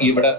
ഇവിടെ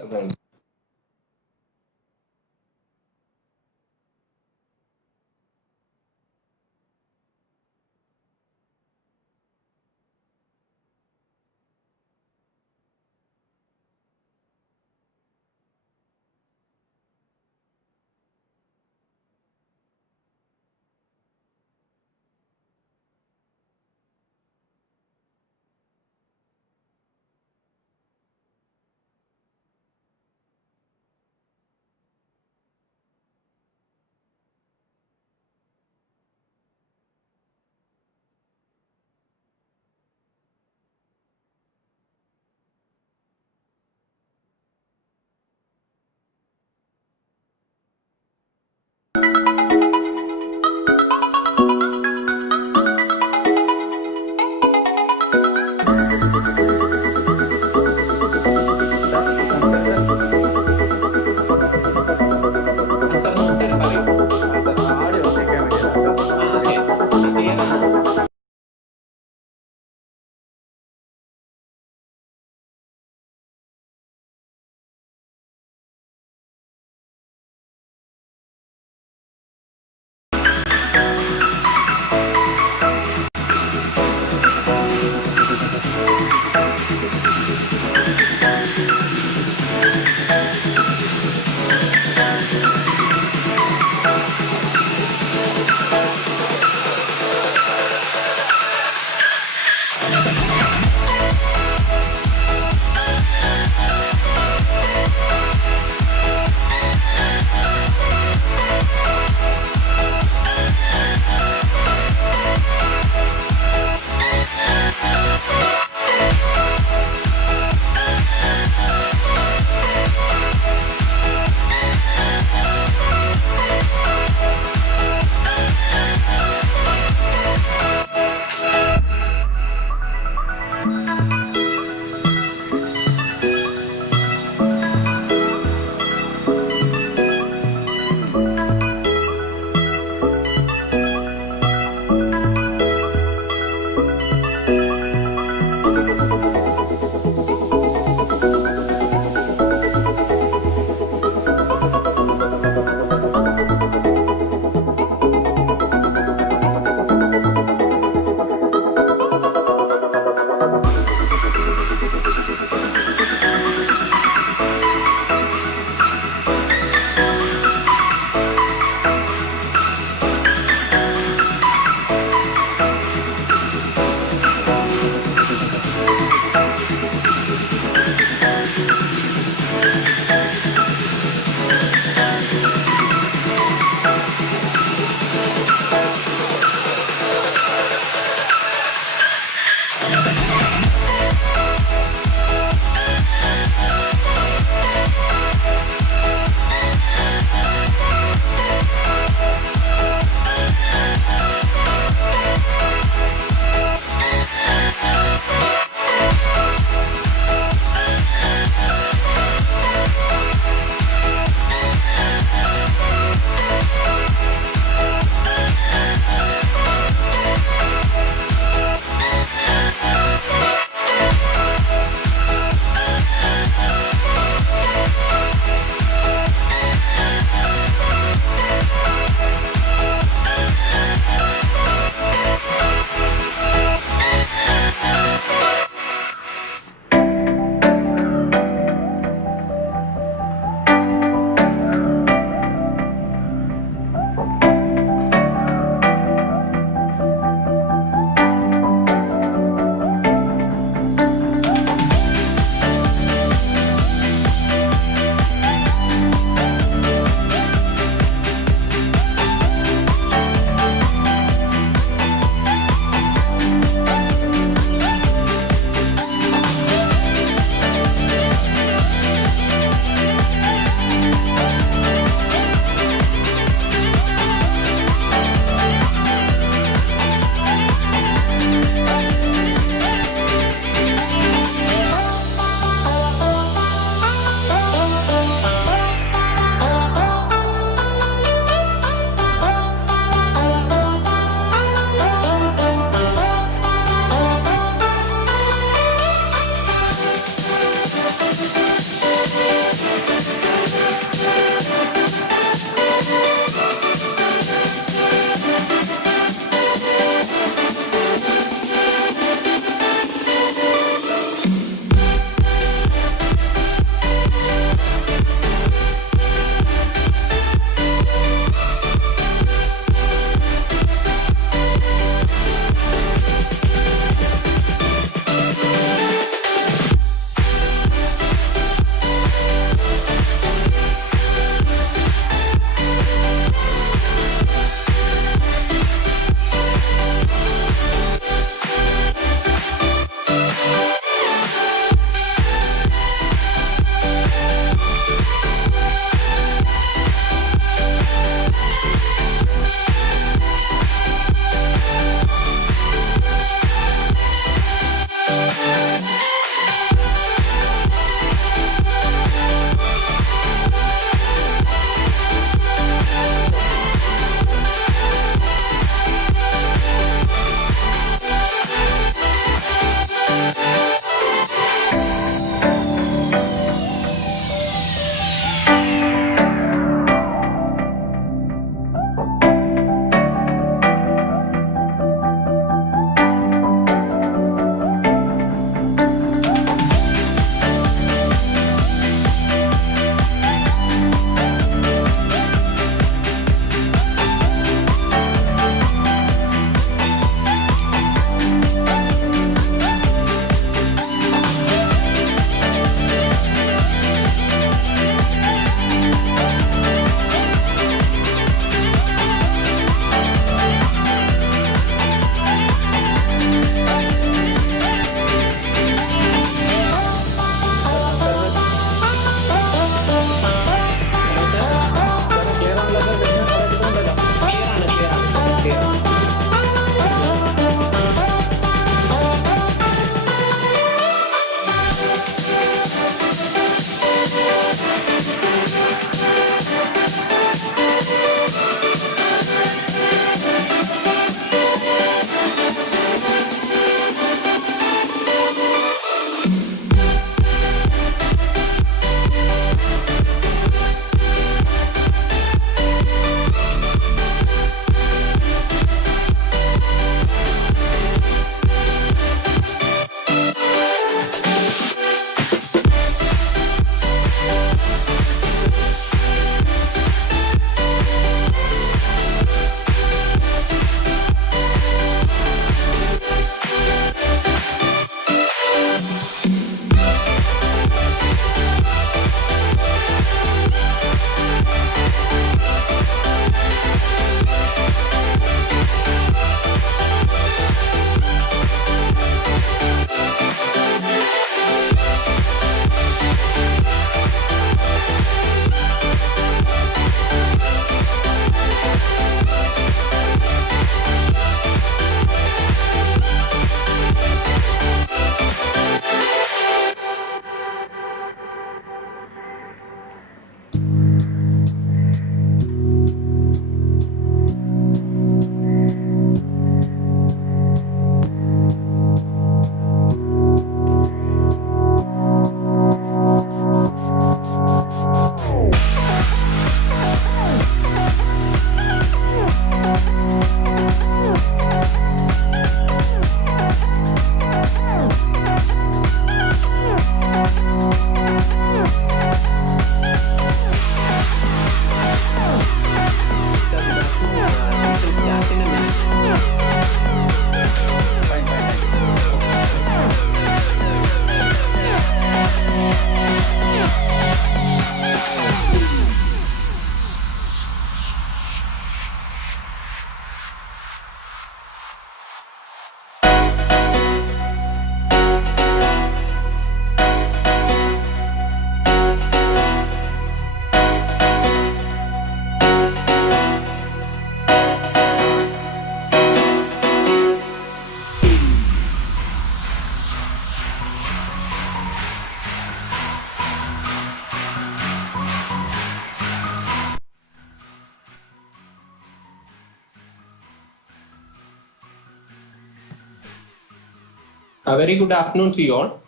A very good afternoon to you all,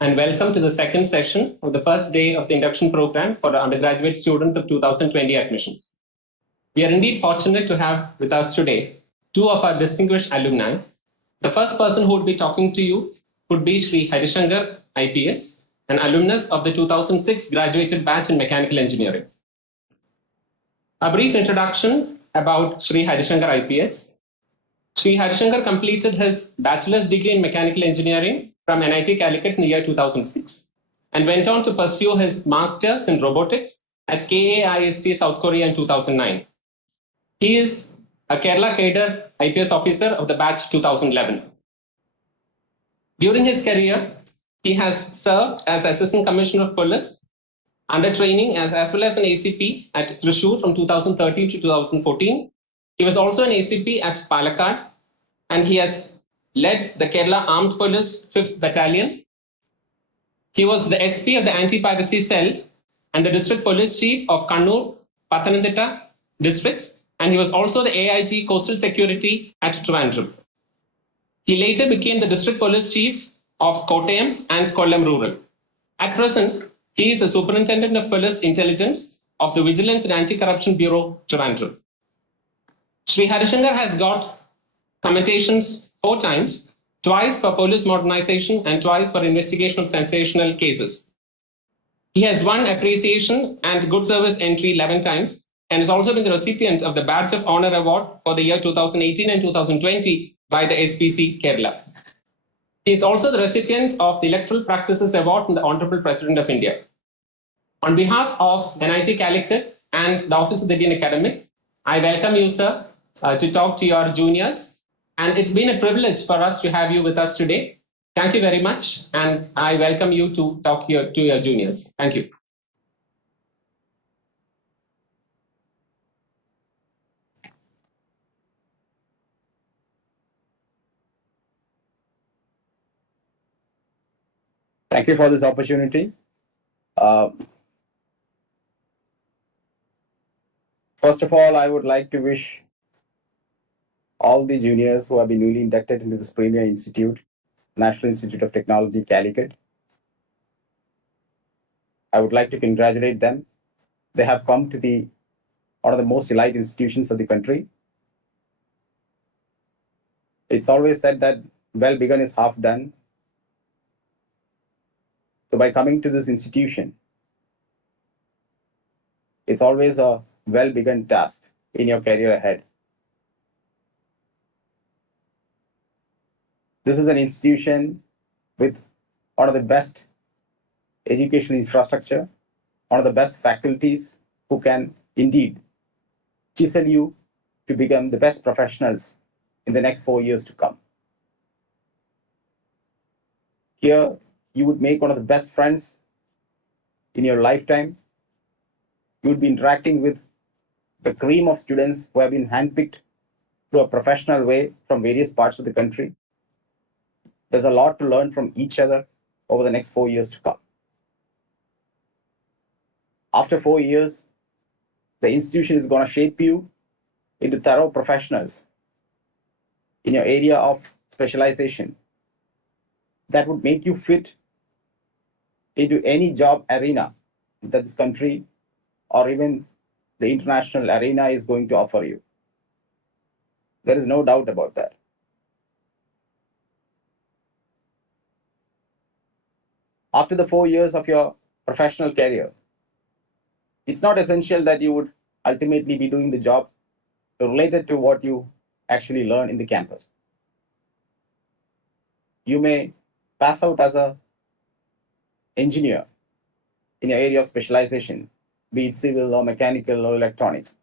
and welcome to the second session of the first day of the Induction Program for undergraduate students of 2020 admissions. We are indeed fortunate to have with us today two of our distinguished alumni. The first person who would be talking to you would be Sri Harishankar, IPS, an alumnus of the 2006 graduated batch in mechanical engineering. A brief introduction about Sri Harishankar, IPS. Sri Harishankar completed his bachelor's degree in mechanical engineering from NIT Calicut in the year 2006 and went on to pursue his master's in robotics at KAIST South Korea in 2009. He is a Kerala cadre IPS officer of the batch 2011. During his career, he has served as Assistant Commissioner of Police under training as well as an ACP at Thrissur from 2013 to 2014. He was also an ACP at Palakkad, and he has led the Kerala Armed Police 5th Battalion. He was the SP of the Anti-Piracy Cell and the District Police Chief of Kannur, Pathanamthitta districts, and he was also the AIG Coastal Security at Trivandrum. He later became the District Police Chief of Kottayam and Kollam Rural. At present, he is the Superintendent of Police Intelligence of the Vigilance and Anti-Corruption Bureau, Trivandrum. Sri Harishankar has got commendations 4 times, twice for police modernization and twice for investigation of sensational cases. He has won appreciation and good service entry 11 times and has also been the recipient of the Badge of Honor Award for the year 2018 and 2020 by the SPC Kerala. He is also the recipient of the Electoral Practices Award from the Honorable President of India. On behalf of NIT Calicut and the Office of the Indian Academic, I welcome you, sir, to talk to your juniors. And it's been a privilege for us to have you with us today. Thank you very much. And I welcome you to talk to your juniors. Thank you. Thank you for this opportunity. First of all, I would like to wish all the juniors who have been newly inducted into this premier institute, National Institute of Technology, Calicut. I would like to congratulate them. They have come to the one of the most elite institutions of the country. It's always said that well begun is half done. So by coming to this institution, it's always a well begun task in your career ahead. This is an institution with one of the best educational infrastructure, one of the best faculties who can indeed chisel you to become the best professionals in the next 4 years to come. Here, you would make one of the best friends in your lifetime. You would be interacting with the cream of students who have been handpicked through a professional way from various parts of the country. There's a lot to learn from each other over the next 4 years to come. After 4 years, the institution is going to shape you into thorough professionals in your area of specialization that would make you fit into any job arena that this country or even the international arena is going to offer you. There is no doubt about that. After the 4 years of your professional career, it's not essential that you would ultimately be doing the job related to what you actually learn in the campus. You may pass out as an engineer in your area of specialization, be it civil or mechanical or electronics.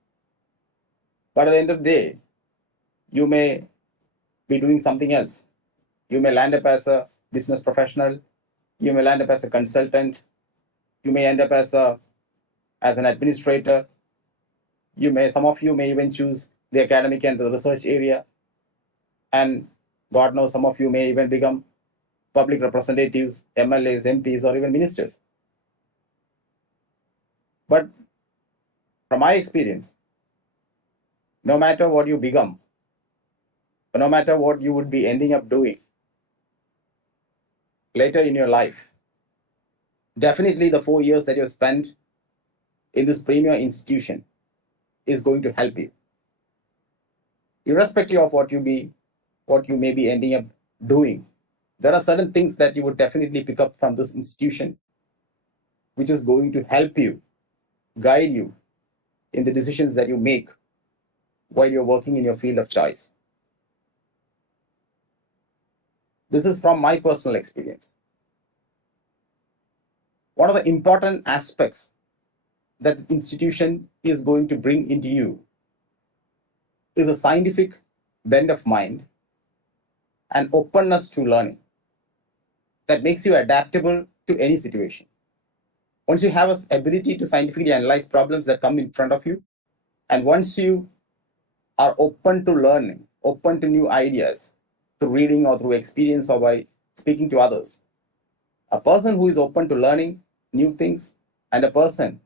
But at the end of the day, you may be doing something else. You may land up as a business professional. You may land up as a consultant. You may end up as an administrator. Some of you may even choose the academic and the research area. And God knows, some of you may even become public representatives, MLAs, MPs, or even ministers. But from my experience, no matter what you become, no matter what you would be ending up doing, later in your life, definitely the 4 years that you spent in this premier institution is going to help you. Irrespective of what you may be ending up doing, there are certain things that you would definitely pick up from this institution, which is going to help you, guide you in the decisions that you make while you're working in your field of choice. This is from my personal experience. One of the important aspects that the institution is going to bring into you is a scientific bent of mind and openness to learning that makes you adaptable to any situation. Once you have an ability to scientifically analyze problems that come in front of you, and once you are open to learning, open to new ideas, through reading or through experience or by speaking to others, a person who is open to learning new things and a person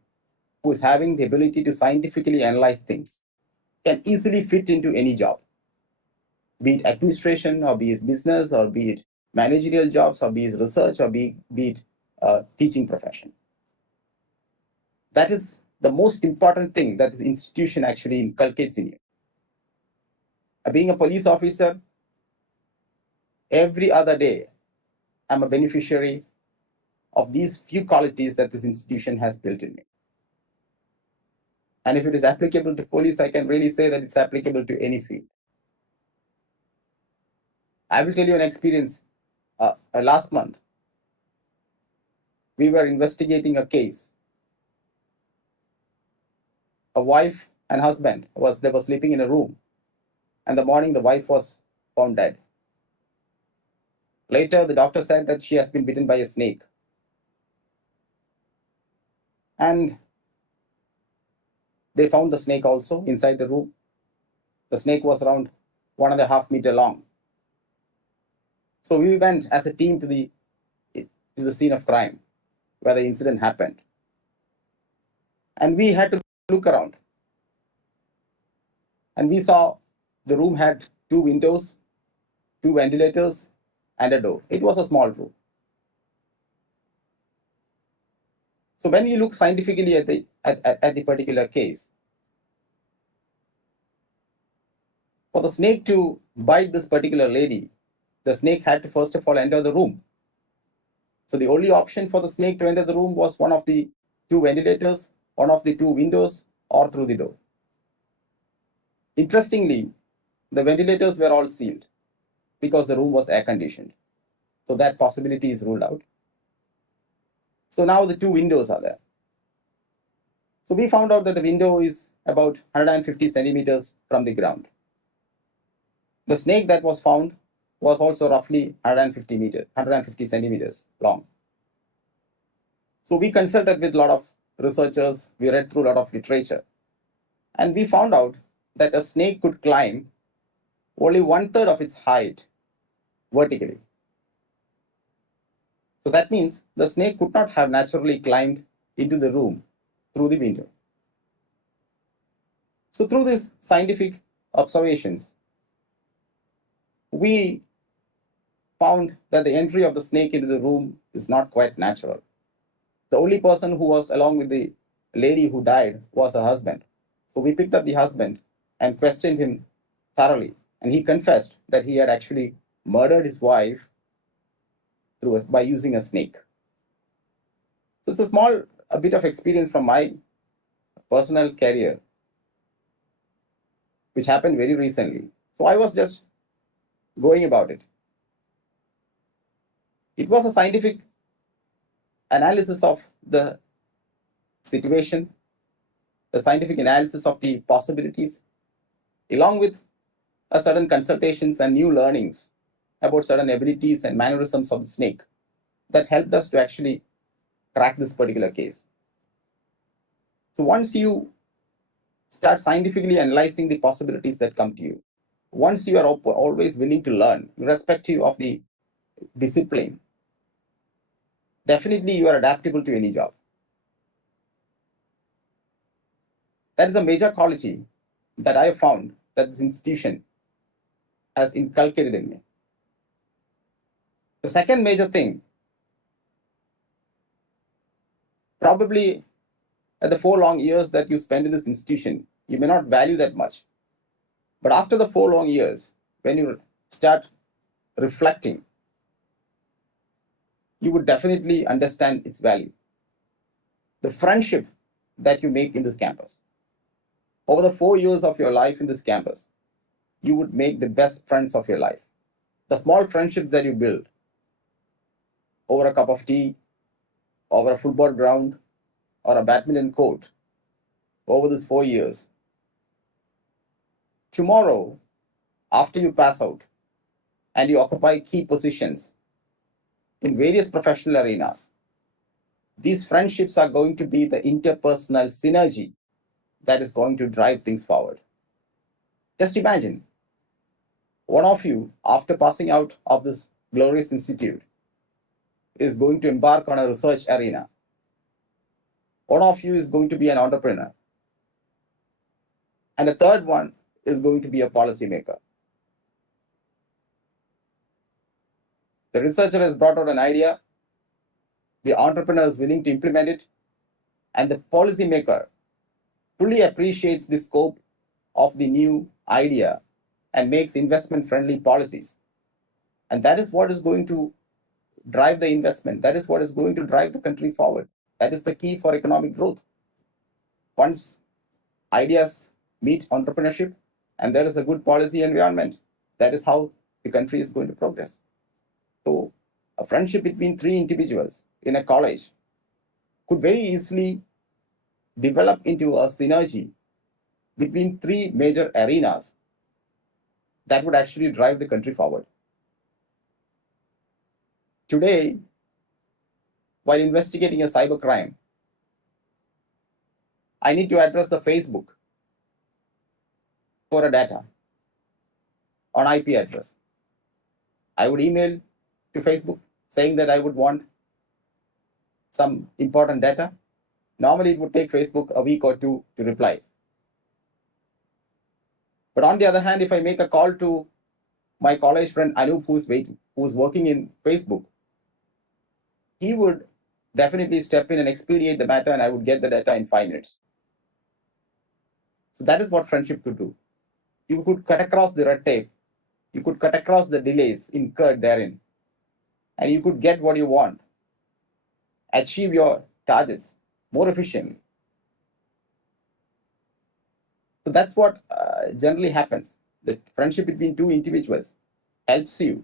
who is having the ability to scientifically analyze things can easily fit into any job, be it administration or be it business or be it managerial jobs or be it research or be it teaching profession. That is the most important thing that the institution actually inculcates in you. Being a police officer, every other day, I'm a beneficiary of these few qualities that this institution has built in me. And if it is applicable to police, I can really say that it's applicable to any field. I will tell you an experience. Last month, we were investigating a case. A wife and husband were sleeping in a room, and the morning the wife was found dead. Later, the doctor said that she has been bitten by a snake. And they found the snake also inside the room. The snake was around 1.5 meters long. So we went as a team to the scene of crime where the incident happened. And we had to look around. And we saw the room had 2 windows, 2 ventilators, and a door. It was a small room. So when you look scientifically at the particular case, for the snake to bite this particular lady, the snake had to first of all enter the room. So the only option for the snake to enter the room was one of the 2 ventilators, one of the 2 windows, or through the door. Interestingly, the ventilators were all sealed because the room was air conditioned. So that possibility is ruled out. So now the 2 windows are there. So we found out that the window is about 150 centimeters from the ground. The snake that was found was also roughly 150 centimeters long. So we consulted with a lot of researchers, we read through a lot of literature, and we found out that a snake could climb only 1/3 of its height vertically. So that means the snake could not have naturally climbed into the room through the window. So through these scientific observations, we found that the entry of the snake into the room is not quite natural. The only person who was along with the lady who died was her husband. So we picked up the husband and questioned him thoroughly. And he confessed that he had actually murdered his wife by using a snake. So it's a bit of experience from my personal career, which happened very recently. So I was just going about it. It was a scientific analysis of the situation, the scientific analysis of the possibilities, along with a certain consultations and new learnings about certain abilities and mannerisms of the snake that helped us to actually crack this particular case. So once you start scientifically analyzing the possibilities that come to you, once you are always willing to learn, irrespective of the discipline, definitely you are adaptable to any job. That is a major quality that I have found that this institution has inculcated in me. The second major thing Probably at the 4 long years that you spend in this institution, you may not value that much. But after the 4 long years, when you start reflecting, you would definitely understand its value. The friendship that you make in this campus. Over the 4 years of your life in this campus, you would make the best friends of your life. The small friendships that you build over a cup of tea, over a football ground, or a badminton court over these 4 years. Tomorrow, after you pass out and you occupy key positions in various professional arenas, these friendships are going to be the interpersonal synergy that is going to drive things forward. Just imagine one of you, after passing out of this glorious institute, is going to embark on a research arena. One of you is going to be an entrepreneur. And the third one is going to be a policymaker. The researcher has brought out an idea, the entrepreneur is willing to implement it, and the policymaker fully appreciates the scope of the new idea and makes investment-friendly policies. And that is what is going to drive the investment. That is what is going to drive the country forward. That is the key for economic growth. Once ideas meet entrepreneurship and there is a good policy environment, that is how the country is going to progress. So a friendship between 3 individuals in a college could very easily develop into a synergy between 3 major arenas that would actually drive the country forward. Today, while investigating a cybercrime, I need to address the Facebook for a data on IP address. I would email to Facebook saying that I would want some important data. Normally, it would take Facebook a week or two to reply. But on the other hand, if I make a call to my college friend Anup, who's working in Facebook, he would definitely step in and expedite the matter, and I would get the data in 5 minutes. So that is what friendship could do. You could cut across the red tape, you could cut across the delays incurred therein, and you could get what you want, achieve your targets more efficiently. So that's what generally happens. The friendship between 2 individuals helps you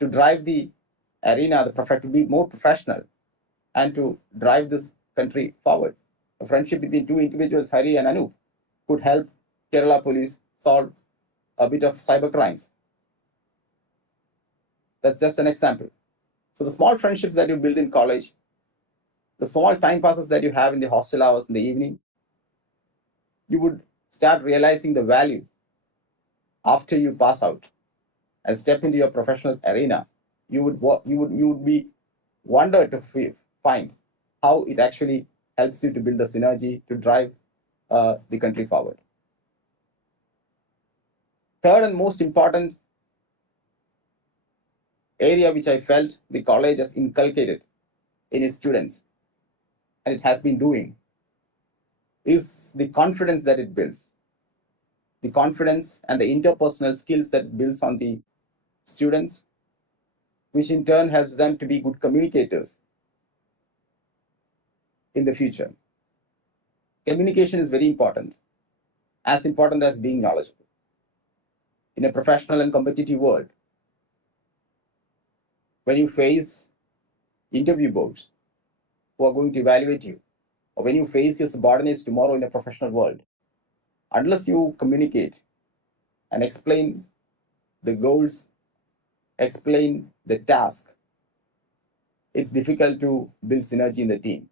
to drive the arena, to be more professional and to drive this country forward. A friendship between 2 individuals, Hari and Anup, could help Kerala police solve a bit of cyber crimes. That's just an example. So the small friendships that you build in college, the small time passes that you have in the hostel hours in the evening, you would start realizing the value after you pass out and step into your professional arena. You would be wondered to find how it actually helps you to build the synergy to drive the country forward. Third and most important area which I felt the college has inculcated in its students, and it has been doing, is the confidence that it builds. The confidence and the interpersonal skills that it builds on the students, which in turn helps them to be good communicators in the future. Communication is very important as being knowledgeable. In a professional and competitive world, when you face interview boards who are going to evaluate you, or when you face your subordinates tomorrow in a professional world, unless you communicate and explain the goals, explain the task, it's difficult to build synergy in the team.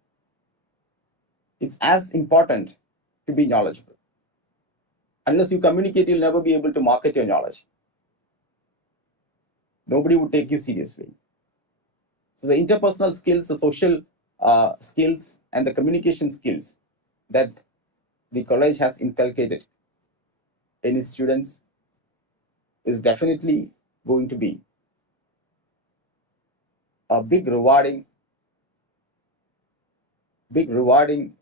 It's as important to be knowledgeable. Unless you communicate, you'll never be able to market your knowledge. Nobody would take you seriously. So the interpersonal skills, the social skills, and the communication skills that the college has inculcated in its students is definitely going to be a big big rewarding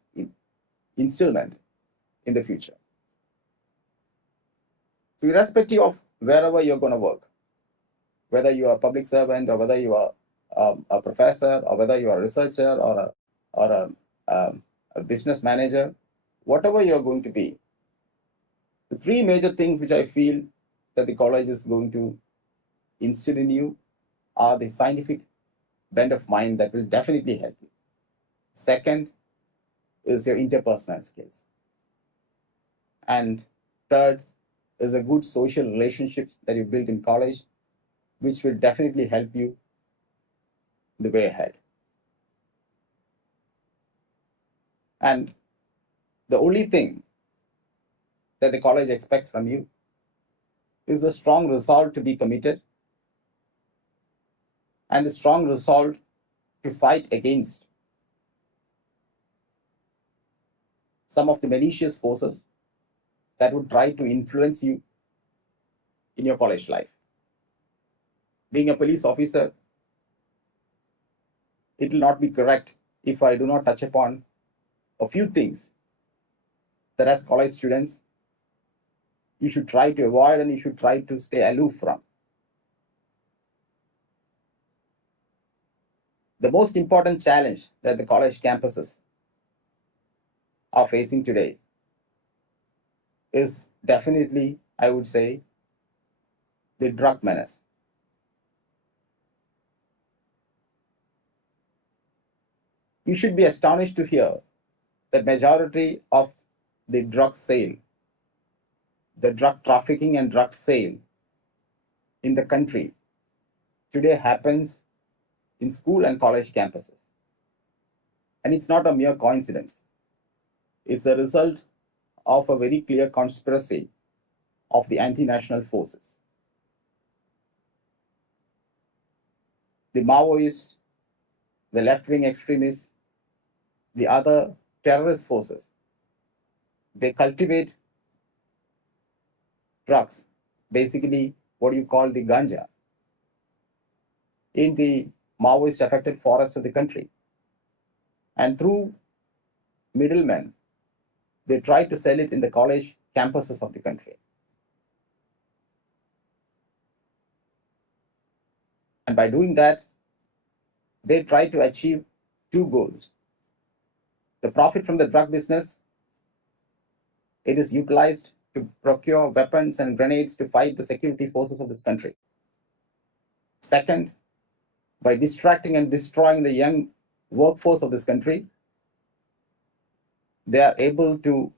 installment in the future. So irrespective of wherever you're going to work, whether you are a public servant or whether you are a professor or whether you are a researcher or a business manager, whatever you're going to be, the three major things which I feel that the college is going to instill in you are the scientific bent of mind that will definitely help you. Second is your interpersonal skills. And third is a good social relationships that you build in college, which will definitely help you the way ahead. And the only thing that the college expects from you is the strong resolve to be committed and the strong resolve to fight against some of the malicious forces that would try to influence you in your college life. Being a police officer, it will not be correct if I do not touch upon a few things that as college students you should try to avoid and you should try to stay aloof from. The most important challenge that the college campuses are facing today is definitely, I would say, the drug menace. You should be astonished to hear that majority of the drug sale, the drug trafficking and drug sale in the country today happens in school and college campuses. And it's not a mere coincidence. It's a result of a very clear conspiracy of the anti-national forces. The Maoists, the left-wing extremists, the other terrorist forces, they cultivate drugs, basically what you call the ganja, in the Maoist affected forests of the country. And through middlemen, they try to sell it in the college campuses of the country. And by doing that, they try to achieve two goals. The profit from the drug business, it is utilized to procure weapons and grenades to fight the security forces of this country. Second, by distracting and destroying the young workforce of this country, they are able to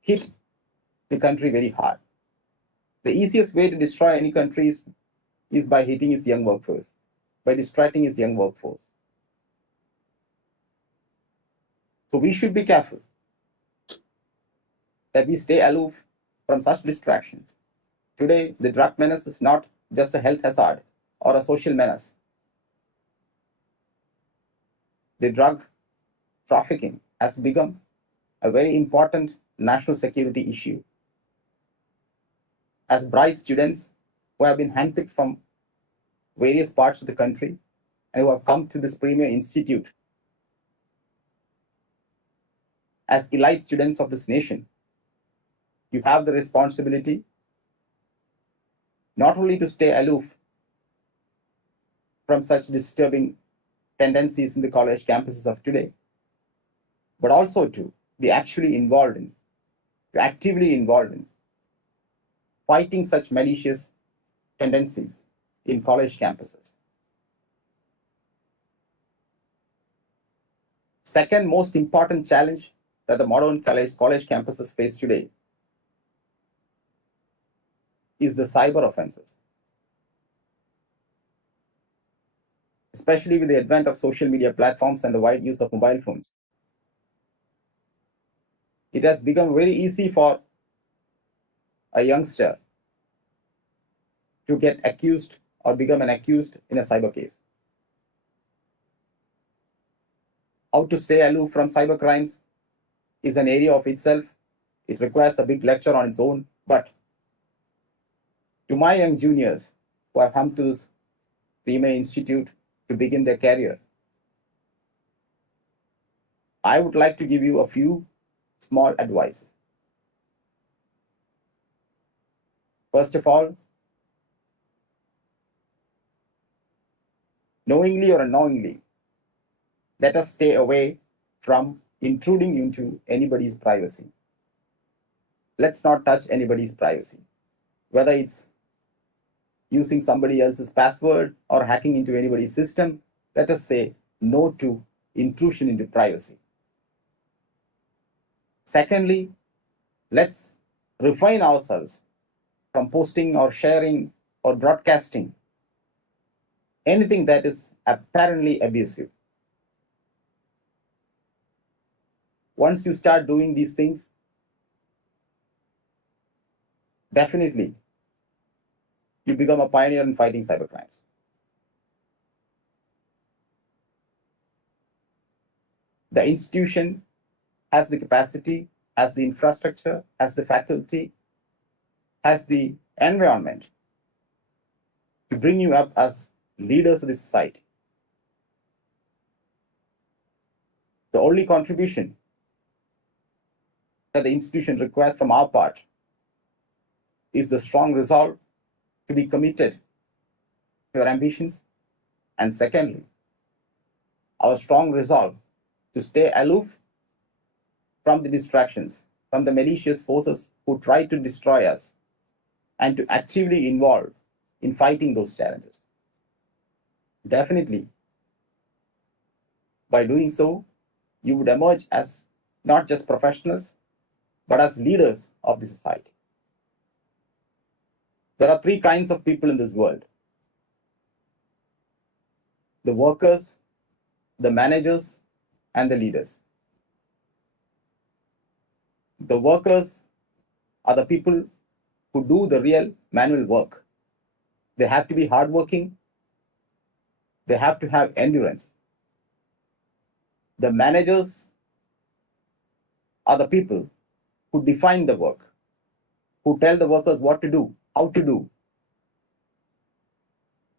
hit the country very hard. The easiest way to destroy any country is by hitting its young workforce, by distracting its young workforce. So we should be careful that we stay aloof from such distractions. Today, the drug menace is not just a health hazard or a social menace. The drug trafficking has become a very important national security issue. As bright students who have been handpicked from various parts of the country and who have come to this premier institute as elite students of this nation, you have the responsibility not only to stay aloof from such disturbing tendencies in the college campuses of today, but also to be actually involved in, to actively involved in fighting such malicious tendencies in college campuses. Second most important challenge that the modern college campuses face today is the cyber offenses. Especially with the advent of social media platforms and the wide use of mobile phones. It has become very easy for a youngster to get accused or become an accused in a cyber case. How to stay aloof from cyber crimes is an area of itself. It requires a big lecture on its own. But to my young juniors who have come to this premier institute to begin their career, I would like to give you a few small advices. First of all, knowingly or unknowingly, let us stay away from intruding into anybody's privacy. Let's not touch anybody's privacy, whether it's using somebody else's password or hacking into anybody's system. Let us say no to intrusion into privacy. Secondly, let's refrain ourselves from posting or sharing or broadcasting anything that is apparently abusive. Once you start doing these things, definitely you become a pioneer in fighting cybercrimes. The institution has the capacity, has the infrastructure, has the faculty, has the environment to bring you up as leaders of the society. The only contribution that the institution requires from our part is the strong resolve to be committed to our ambitions, and secondly, our strong resolve to stay aloof from the distractions, from the malicious forces who try to destroy us, and to actively involve in fighting those challenges. Definitely, by doing so, you would emerge as not just professionals, but as leaders of the society. There are three kinds of people in this world: the workers, the managers, and the leaders. The workers are the people who do the real manual work. They have to be hardworking. They have to have endurance. The managers are the people who define the work, who tell the workers what to do, how to do.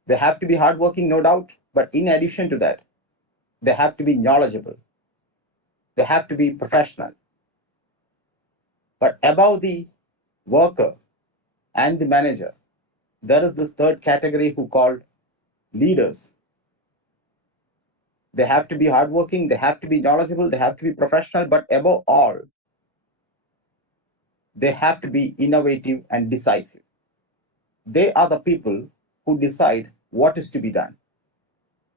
They have to be hardworking, no doubt, but in addition to that, they have to be knowledgeable. They have to be professional. But above the worker and the manager, there is this third category who called leaders. They have to be hardworking, they have to be knowledgeable, they have to be professional, but above all, they have to be innovative and decisive. They are the people who decide what is to be done.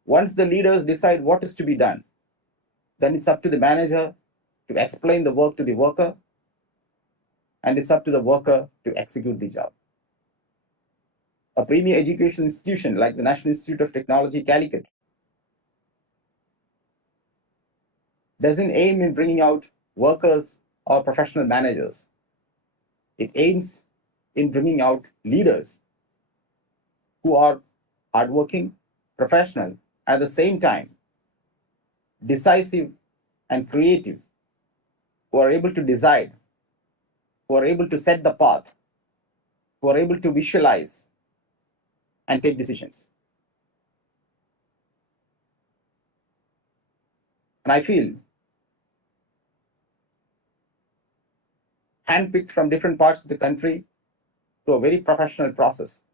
Once the leaders decide what is to be done, then it's up to the manager to explain the work to the worker, and it's up to the worker to execute the job. A premier educational institution like the National Institute of Technology, Calicut, doesn't aim in bringing out workers or professional managers. It aims in bringing out leaders who are hardworking, professional, at the same time decisive and creative, who are able to decide, who are able to set the path, who are able to visualize and take decisions. And I feel handpicked from different parts of the country through a very professional process,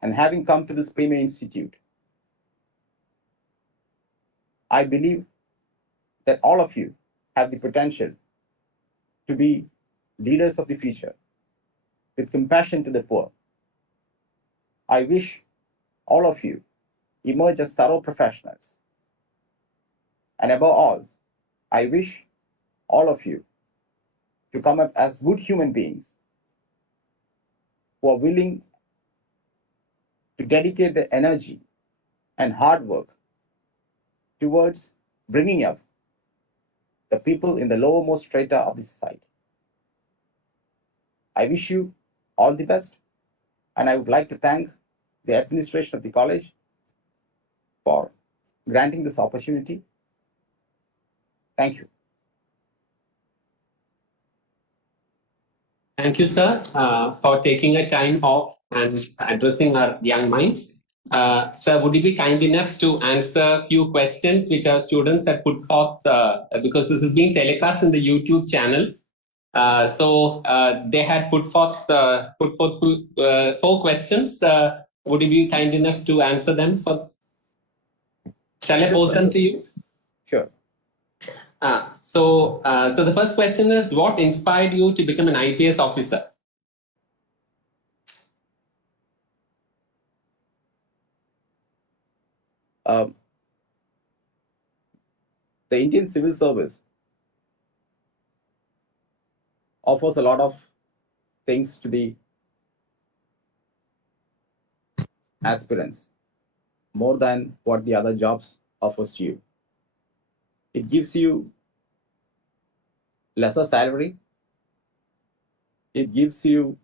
and having come to this premier institute, I believe that all of you have the potential to be leaders of the future with compassion to the poor. I wish all of you emerge as thorough professionals. And above all, I wish all of you to come up as good human beings who are willing to dedicate their energy and hard work towards bringing up the people in the lowermost strata of the society. I wish you all the best, and I would like to thank the administration of the college for granting this opportunity. Thank you. Thank you, sir, for taking a time off and addressing our young minds. Sir, would you be kind enough to answer a few questions which our students have put forth, because this is being telecast in the YouTube channel. They had put forth four questions. Would you be kind enough to answer them? Shall I pose them to you? Sure. So the first question is, what inspired you to become an IPS officer? The Indian civil service offers a lot of things to the aspirants, more than what the other jobs offers to you. It gives you lesser salary. It gives you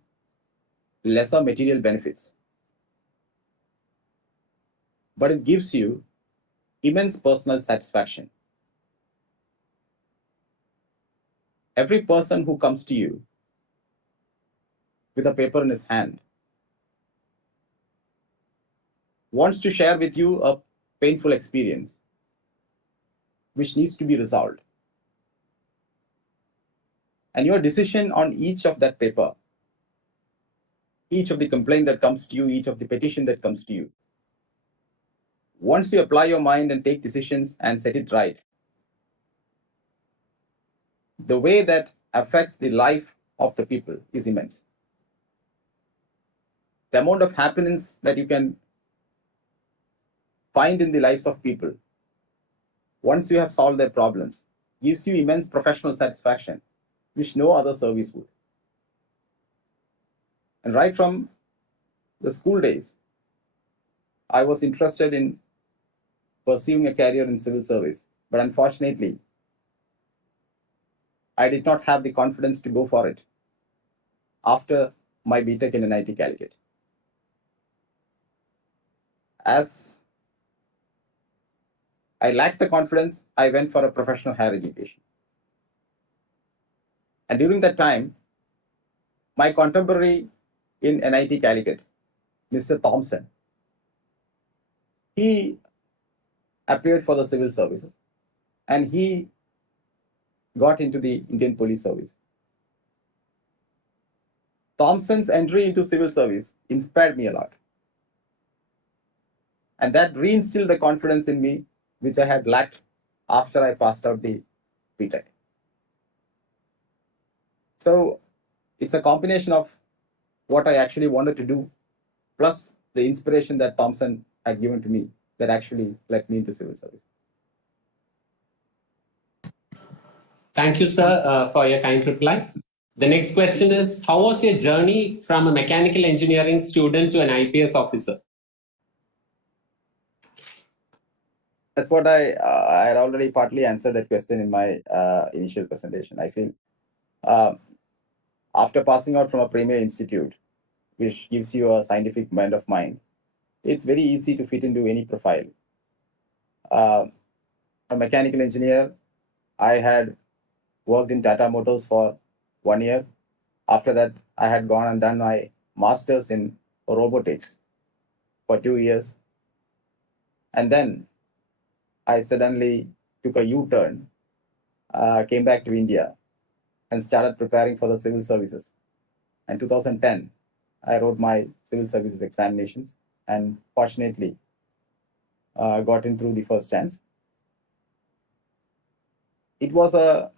lesser material benefits. But it gives you immense personal satisfaction. Every person who comes to you with a paper in his hand wants to share with you a painful experience which needs to be resolved. And your decision on each of that paper, each of the complaint that comes to you, each of the petition that comes to you, once you apply your mind and take decisions and set it right, the way that affects the life of the people is immense. The amount of happiness that you can find in the lives of people once you have solved their problems gives you immense professional satisfaction, which no other service would. And right from the school days, I was interested in pursuing a career in civil service, but unfortunately, I did not have the confidence to go for it after my BTech in NIT Calicut. As I lacked the confidence, I went for a professional higher education. And during that time, my contemporary in NIT Calicut, Mr. Thompson, he appeared for the civil services and he got into the Indian Police Service. Thompson's entry into civil service inspired me a lot. And that reinstilled the confidence in me, which I had lacked after I passed out the BTech. So it's a combination of what I actually wanted to do, plus the inspiration that Thompson had given to me that actually led me into civil service. Thank you, sir, for your kind reply. The next question is, how was your journey from a mechanical engineering student to an IPS officer? That's what I had already partly answered that question in my initial presentation. I feel after passing out from a premier institute, which gives you a scientific bent of mind, it's very easy to fit into any profile. A mechanical engineer, I had worked in Tata Motors for 1 year. After that, I had gone and done my master's in robotics for 2 years. And then I suddenly took a U-turn, came back to India and started preparing for the civil services. In 2010, I wrote my civil services examinations and fortunately got in through the first chance. It was a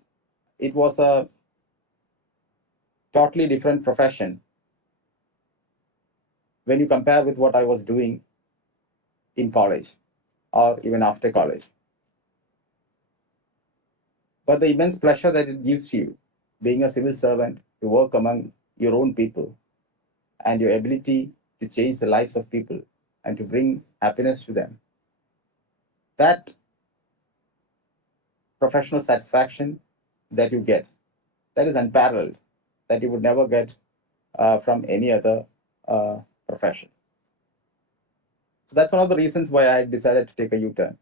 totally different profession when you compare with what I was doing in college or even after college. But the immense pleasure that it gives you, being a civil servant, to work among your own people, and your ability to change the lives of people and to bring happiness to them, that professional satisfaction that you get, that is unparalleled, that you would never get from any other profession. So that's one of the reasons why I decided to take a U-turn.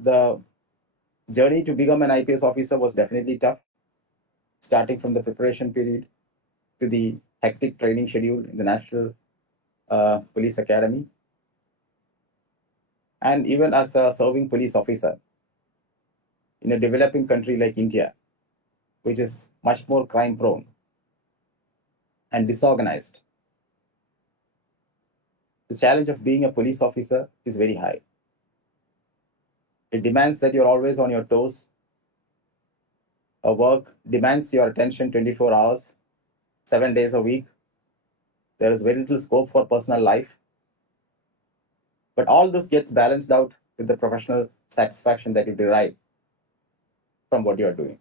The journey to become an IPS officer was definitely tough, starting from the preparation period to the hectic training schedule in the National Police Academy, And even as a serving police officer in a developing country like India, which is much more crime prone and disorganized, the challenge of being a police officer is very high. It demands that you're always on your toes. A work demands your attention 24 hours, 7 days a week. There is very little scope for personal life. But all this gets balanced out with the professional satisfaction that you derive from what you are doing.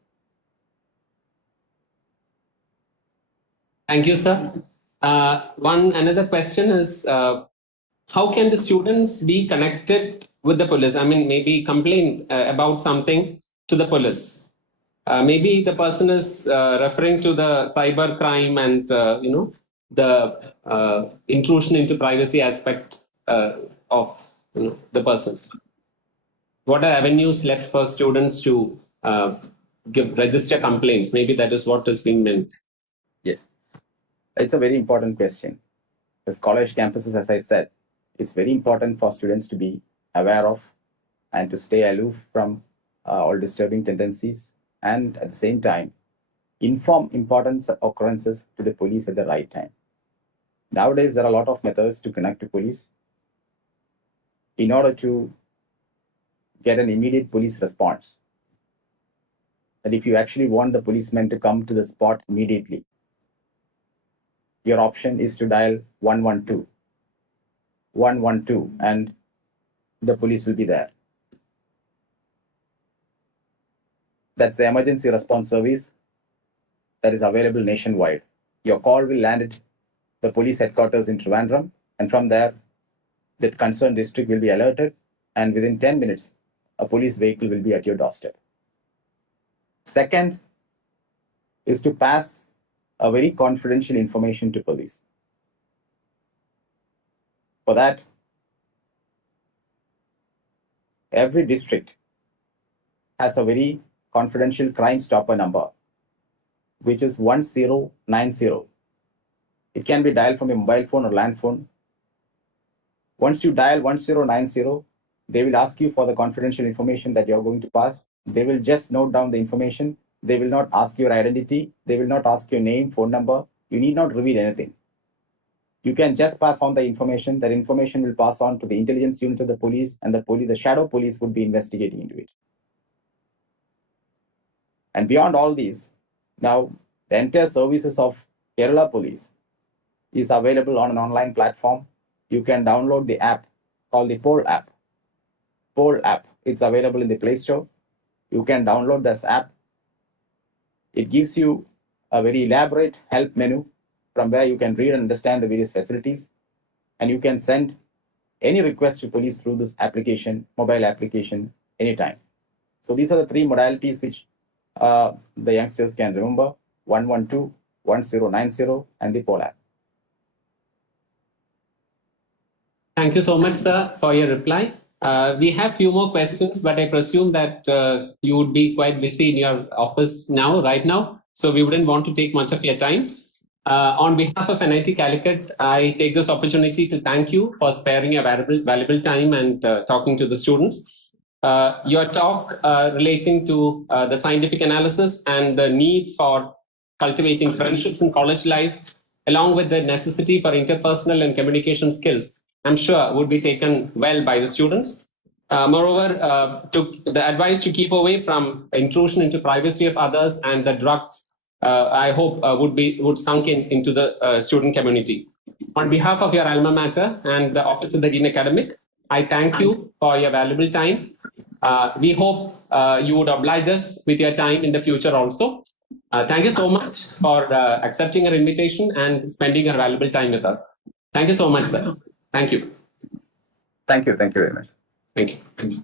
Thank you, sir. Another question is, how can the students be connected with the police? I mean, maybe complain about something to the police. Maybe the person is referring to the cyber crime and the intrusion into privacy aspect of the person. What are avenues left for students to register complaints? Maybe that is what is being meant. Yes, it's a very important question. With college campuses, as I said, it's very important for students to be aware of and to stay aloof from all disturbing tendencies, and at the same time, inform important occurrences to the police at the right time. Nowadays, there are a lot of methods to connect to police in order to get an immediate police response. And if you actually want the policeman to come to the spot immediately, your option is to dial 112, and the police will be there. That's the emergency response service that is available nationwide. Your call will land at the police headquarters in Trivandrum, and from there, the concerned district will be alerted, and within 10 minutes, a police vehicle will be at your doorstep. Second is to pass a very confidential information to police. For that, every district has a very confidential crime stopper number, which is 1090. It can be dialed from a mobile phone or land phone. Once you dial 1090, they will ask you for the confidential information that you're going to pass. They will just note down the information. They will not ask your identity. They will not ask your name, phone number. You need not reveal anything. You can just pass on the information. That information will pass on to the intelligence unit of the police, and the shadow police would be investigating into it. And beyond all these, now the entire services of Kerala Police is available on an online platform. You can download the app called the Pole app. Pole app. It's available in the Play Store. You can download this app. It gives you a very elaborate help menu from where you can read and understand the various facilities, and you can send any request to police through this application, mobile application, anytime. So these are the three modalities which the youngsters can remember: 112, 1090, and the Pole app. Thank you so much, sir, for your reply. We have few more questions, but I presume that you would be quite busy in your office now, right now, so we wouldn't want to take much of your time. On behalf of NIT Calicut, I take this opportunity to thank you for sparing your valuable time and talking to the students. Your talk relating to the scientific analysis and the need for cultivating friendships in college life, along with the necessity for interpersonal and communication skills, I'm sure would be taken well by the students. Moreover, the advice to keep away from intrusion into privacy of others and the drugs, I hope would sunk into the student community. On behalf of your alma mater and the Office of the Dean Academic, I thank you for your valuable time. We hope you would oblige us with your time in the future also. Thank you so much for accepting our invitation and spending your valuable time with us. Thank you so much, sir. Thank you. Thank you. Thank you very much. Thank you. Thank you.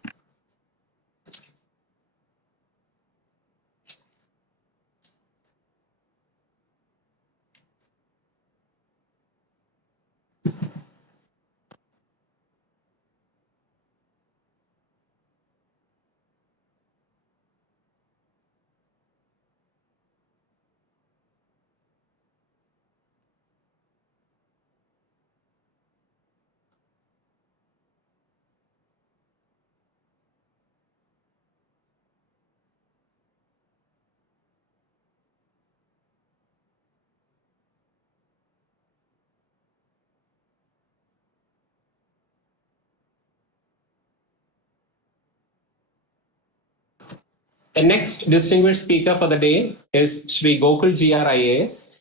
The next distinguished speaker for the day is Shri Gokul GR IAS.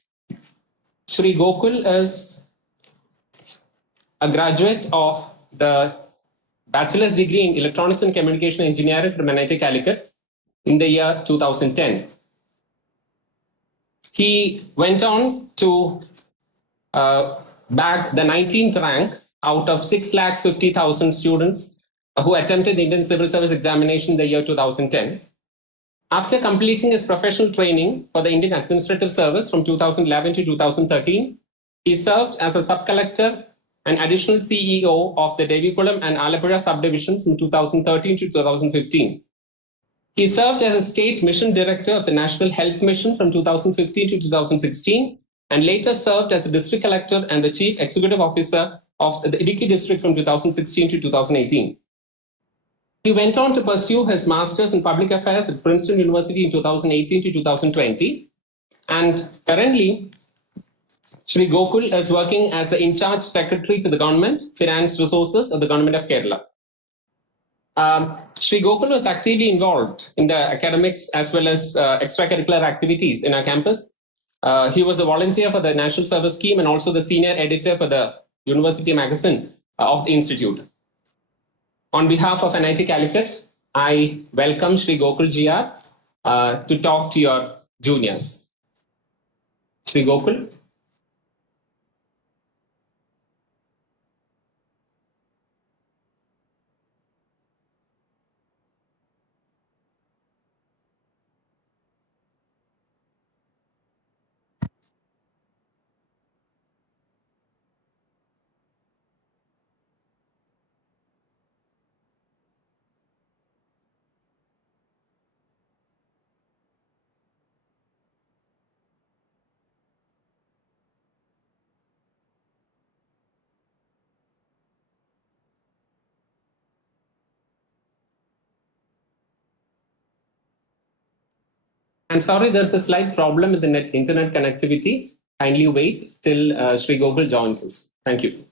Shri Gokul is a graduate of the bachelor's degree in Electronics and Communication Engineering from NIT Calicut in the year 2010. He went on to bag the 19th rank out of 650,000 students who attempted the Indian Civil Service Examination in the year 2010. After completing his professional training for the Indian Administrative Service from 2011 to 2013, he served as a sub-collector and additional CEO of the Devikulam and Alappuzha subdivisions from 2013 to 2015. He served as a state mission director of the National Health Mission from 2015 to 2016, and later served as a district collector and the chief executive officer of the Idukki district from 2016 to 2018. He went on to pursue his master's in public affairs at Princeton University in 2018 to 2020. And currently, Shri Gokul is working as the in-charge secretary to the government, finance resources of the government of Kerala. Shri Gokul was actively involved in the academics as well as extracurricular activities in our campus. He was a volunteer for the National Service Scheme and also the senior editor for the University magazine of the Institute. On behalf of NIT Calicut, I welcome Shri Gokul GR to talk to your juniors. Shri Gokul. I'm sorry, there's a slight problem with the internet connectivity. Kindly wait till Shri Gokul joins us. Thank you.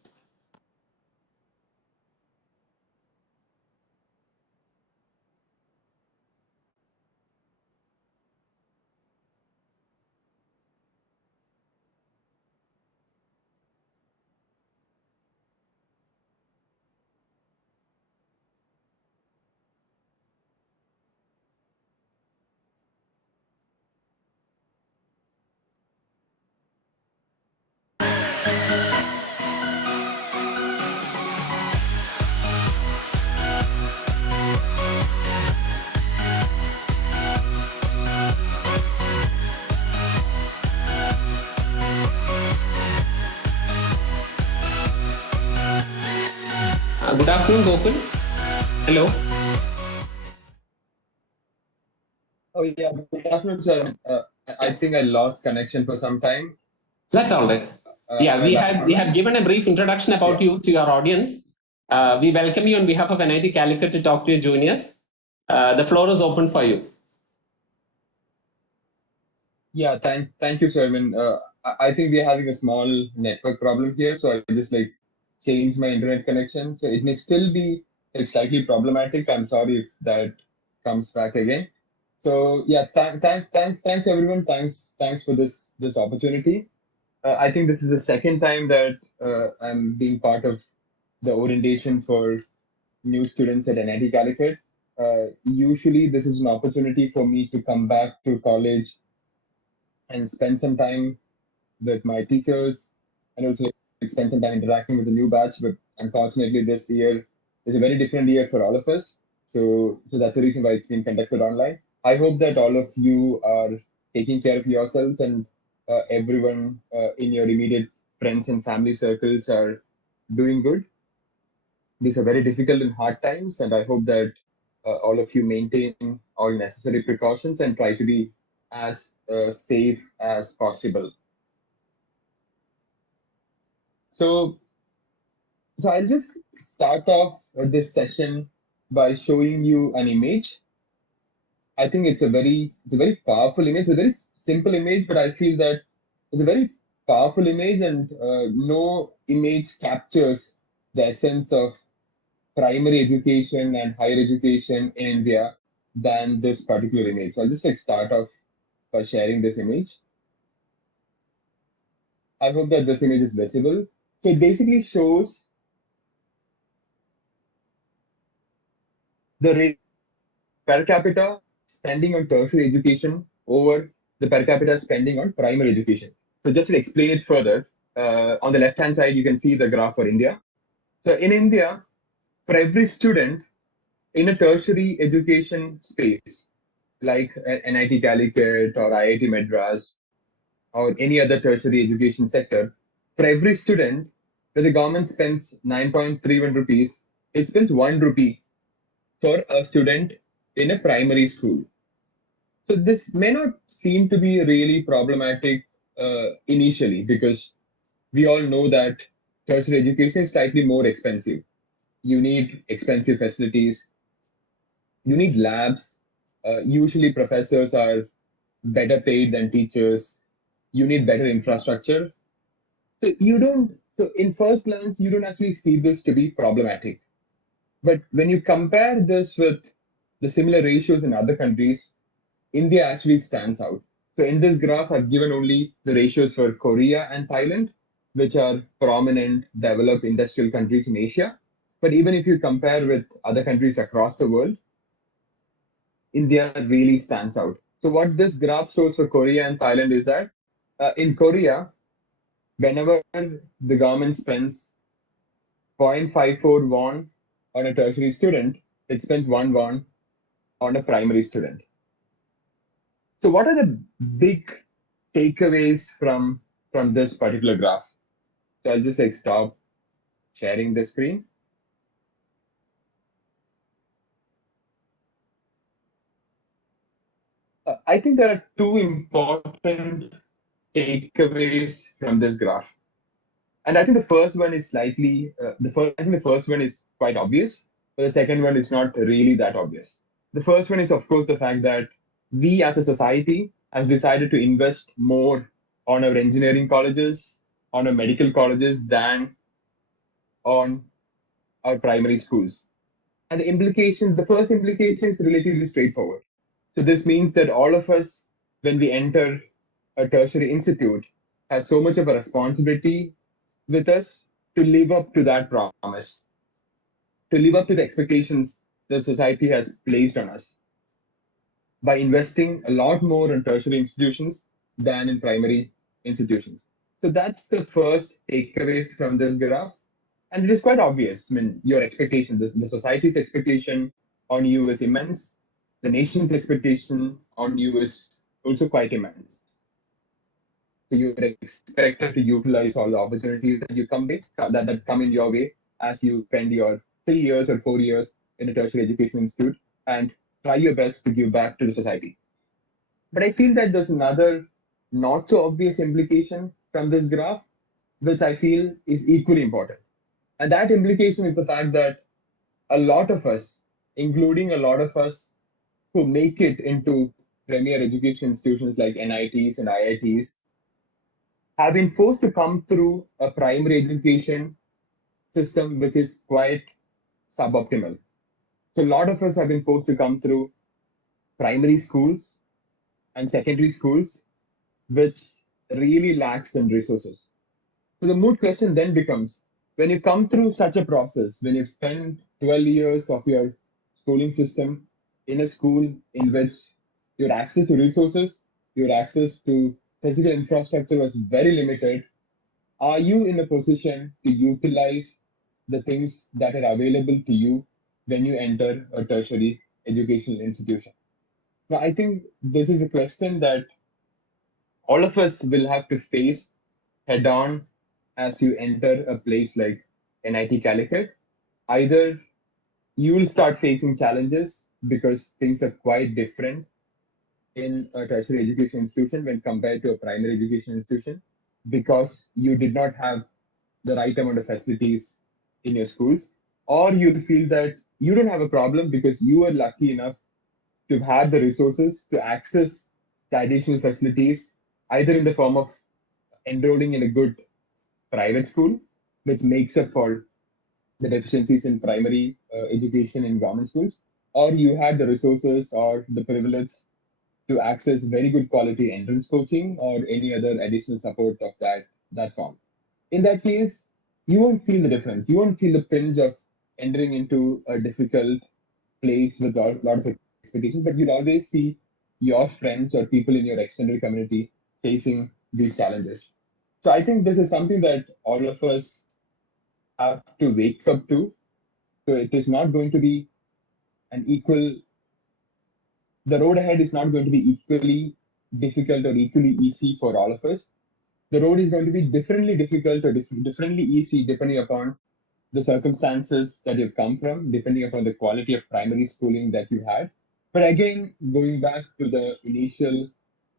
Good afternoon, Gokul. Hello. Oh yeah, good afternoon, sir. I think I lost connection for some time. That's all right. Yeah, we had given a brief introduction about you to your audience. We welcome you on behalf of NIT Calicut to talk to your juniors. The floor is open for you. Yeah, thank you, sir. I mean, I think we're having a small network problem here, so I just changed my internet connection. So it may still be slightly problematic. I'm sorry if that comes back again. So yeah, thanks everyone. Thanks for this opportunity. I think this is the second time that I'm being part of the orientation for new students at NIT Calicut. Usually, this is an opportunity for me to come back to college and spend some time with my teachers and also spend some time interacting with the new batch. But unfortunately, this year is a very different year for all of us. So that's the reason why it's being conducted online. I hope that all of you are taking care of yourselves and everyone in your immediate friends and family circles are doing good. These are very difficult and hard times, and I hope that all of you maintain all necessary precautions and try to be as safe as possible. So I'll just start off this session by showing you an image. I think it's a very powerful image. It's a very simple image, but I feel that it's a very powerful image, and no image captures the essence of primary education and higher education in India than this particular image. So I'll just like start off by sharing this image. I hope that this image is visible. So it basically shows the rate per capita spending on tertiary education over the per capita spending on primary education. So just to explain it further, on the left-hand side, you can see the graph for India. So in India, for every student in a tertiary education space, like NIT Calicut or IIT Madras or any other tertiary education sector, for every student, where the government spends 9.31 rupees, it spends 1 rupee for a student in a primary school. So this may not seem to be really problematic initially, because we all know that tertiary education is slightly more expensive. You need expensive facilities, you need labs. Usually, professors are better paid than teachers. You need better infrastructure. So you don't. So in first glance, you don't actually see this to be problematic. But when you compare this with the similar ratios in other countries, India actually stands out. So in this graph, I've given only the ratios for Korea and Thailand, which are prominent developed industrial countries in Asia. But even if you compare with other countries across the world, India really stands out. So what this graph shows for Korea and Thailand is that in Korea, whenever the government spends 0.54 won on a tertiary student, it spends 1 won on a primary student. So what are the big takeaways from this particular graph? So I'll just like stop sharing the screen. I think there are two important takeaways from this graph. And I think the first one is slightly, I think the first one is quite obvious, but the second one is not really that obvious. The first one is, of course, the fact that we as a society has decided to invest more on our engineering colleges, on our medical colleges than on our primary schools. And the first implication is relatively straightforward. So this means that all of us, when we enter a tertiary institute, have so much of a responsibility with us to live up to that promise, to live up to the expectations the society has placed on us by investing a lot more in tertiary institutions than in primary institutions. So that's the first takeaway from this graph. And it is quite obvious. I mean, your expectation, the society's expectation on you is immense. The nation's expectation on you is also quite immense. So you're expected to utilize all the opportunities that you that come in your way as you spend your 3 years or 4 years in a tertiary education institute and try your best to give back to the society. But I feel that there's another not so obvious implication from this graph, which I feel is equally important. And that implication is the fact that a lot of us, including a lot of us who make it into premier education institutions like NITs and IITs, have been forced to come through a primary education system which is quite suboptimal. So a lot of us have been forced to come through primary schools and secondary schools which really lacks in resources. So the moot question then becomes, when you come through such a process, when you've spent 12 years of your schooling system in a school in which your access to resources, your access to physical infrastructure was very limited, are you in a position to utilize the things that are available to you when you enter a tertiary educational institution? Now, I think this is a question that all of us will have to face head on as you enter a place like NIT Calicut. Either you will start facing challenges because things are quite different in a tertiary education institution when compared to a primary education institution, because you did not have the right amount of facilities in your schools, or you'll feel that you don't have a problem because you are lucky enough to have the resources to access the additional facilities, either in the form of enrolling in a good private school, which makes up for the deficiencies in primary education in government schools, or you had the resources or the privilege to access very good quality entrance coaching or any other additional support of that form. In that case, you won't feel the difference. You won't feel the pinch of entering into a difficult place with a lot of expectations, but you'll always see your friends or people in your extended community facing these challenges. So I think this is something that all of us have to wake up to. So it is not going to be an equal, the road ahead is not going to be equally difficult or equally easy for all of us. The road is going to be differently difficult or differently easy depending upon the circumstances that you've come from, depending upon the quality of primary schooling that you had. But again, going back to the initial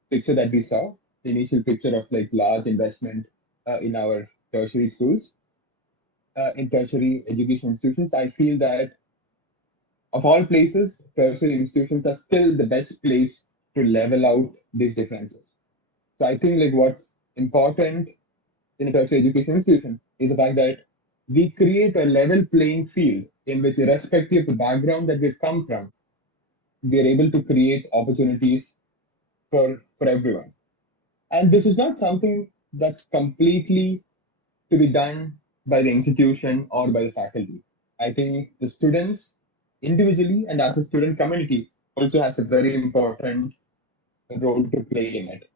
picture that we saw, the initial picture of like large investment in our tertiary schools, in tertiary education institutions, I feel that of all places, tertiary institutions are still the best place to level out these differences. So I think like what's important in a tertiary education institution is the fact that we create a level playing field in which, irrespective of the background that we've come from, we are able to create opportunities for everyone. And this is not something that's completely to be done by the institution or by the faculty. I think the students individually and as a student community also has a very important role to play in it.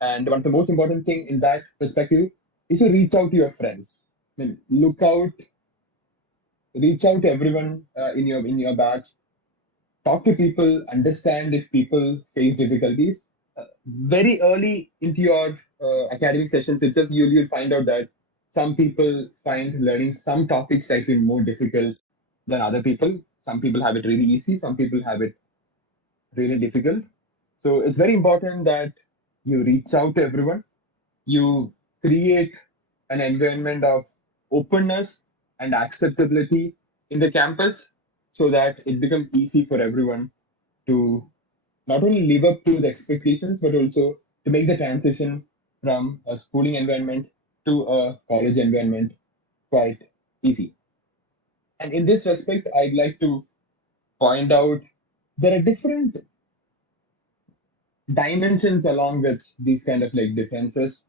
And one of the most important thing in that perspective is to reach out to your friends. I mean, reach out to everyone in your batch, talk to people, understand if people face difficulties. Very early into your academic sessions itself, you'll find out that some people find learning some topics slightly more difficult than other people. Some people have it really easy, some people have it really difficult. So it's very important that you reach out to everyone, you create an environment of openness and acceptability in the campus so that it becomes easy for everyone to not only live up to the expectations, but also to make the transition from a schooling environment to a college environment quite easy. And in this respect, I'd like to point out there are different dimensions along which these kind of like differences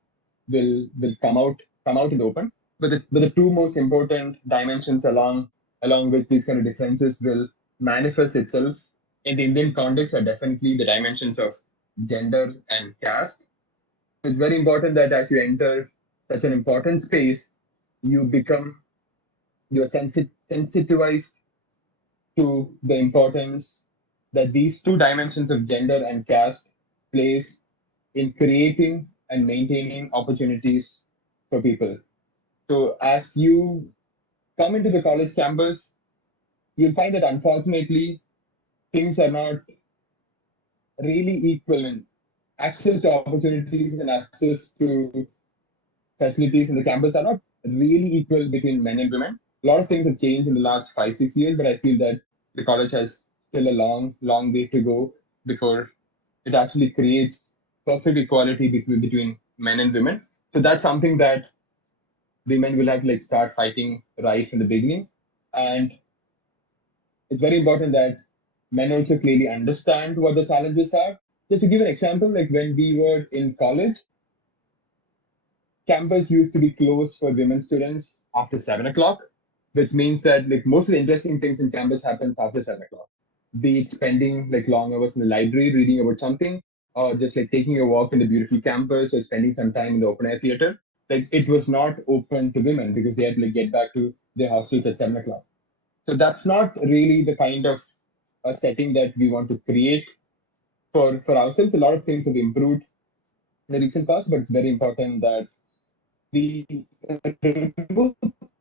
will come out in the open. But the two most important dimensions along with these kind of differences will manifest itself in the Indian context are definitely the dimensions of gender and caste. It's very important that as you enter such an important space, you're sensitized to the importance that these two dimensions of gender and caste plays in creating and maintaining opportunities for people. So as you come into the college campus, you'll find that unfortunately things are not really equal in access to opportunities and access to facilities in the campus are not really equal between men and women. A lot of things have changed in the last 5, 6 years, but I feel that the college has still a long way to go before it actually creates perfect equality between men and women. So that's something that women will have to like start fighting right from the beginning. And it's very important that men also clearly understand what the challenges are. Just to give an example, like when we were in college, campus used to be closed for women students after 7 o'clock, which means that like most of the interesting things in campus happens after 7 o'clock. Be it spending like long hours in the library reading about something, or just like taking a walk in the beautiful campus, or spending some time in the open air theater. Like it was not open to women because they had to like get back to their hostels at 7 o'clock. So that's not really the kind of a setting that we want to create for ourselves. A lot of things have improved in the recent past, but it's very important that we remove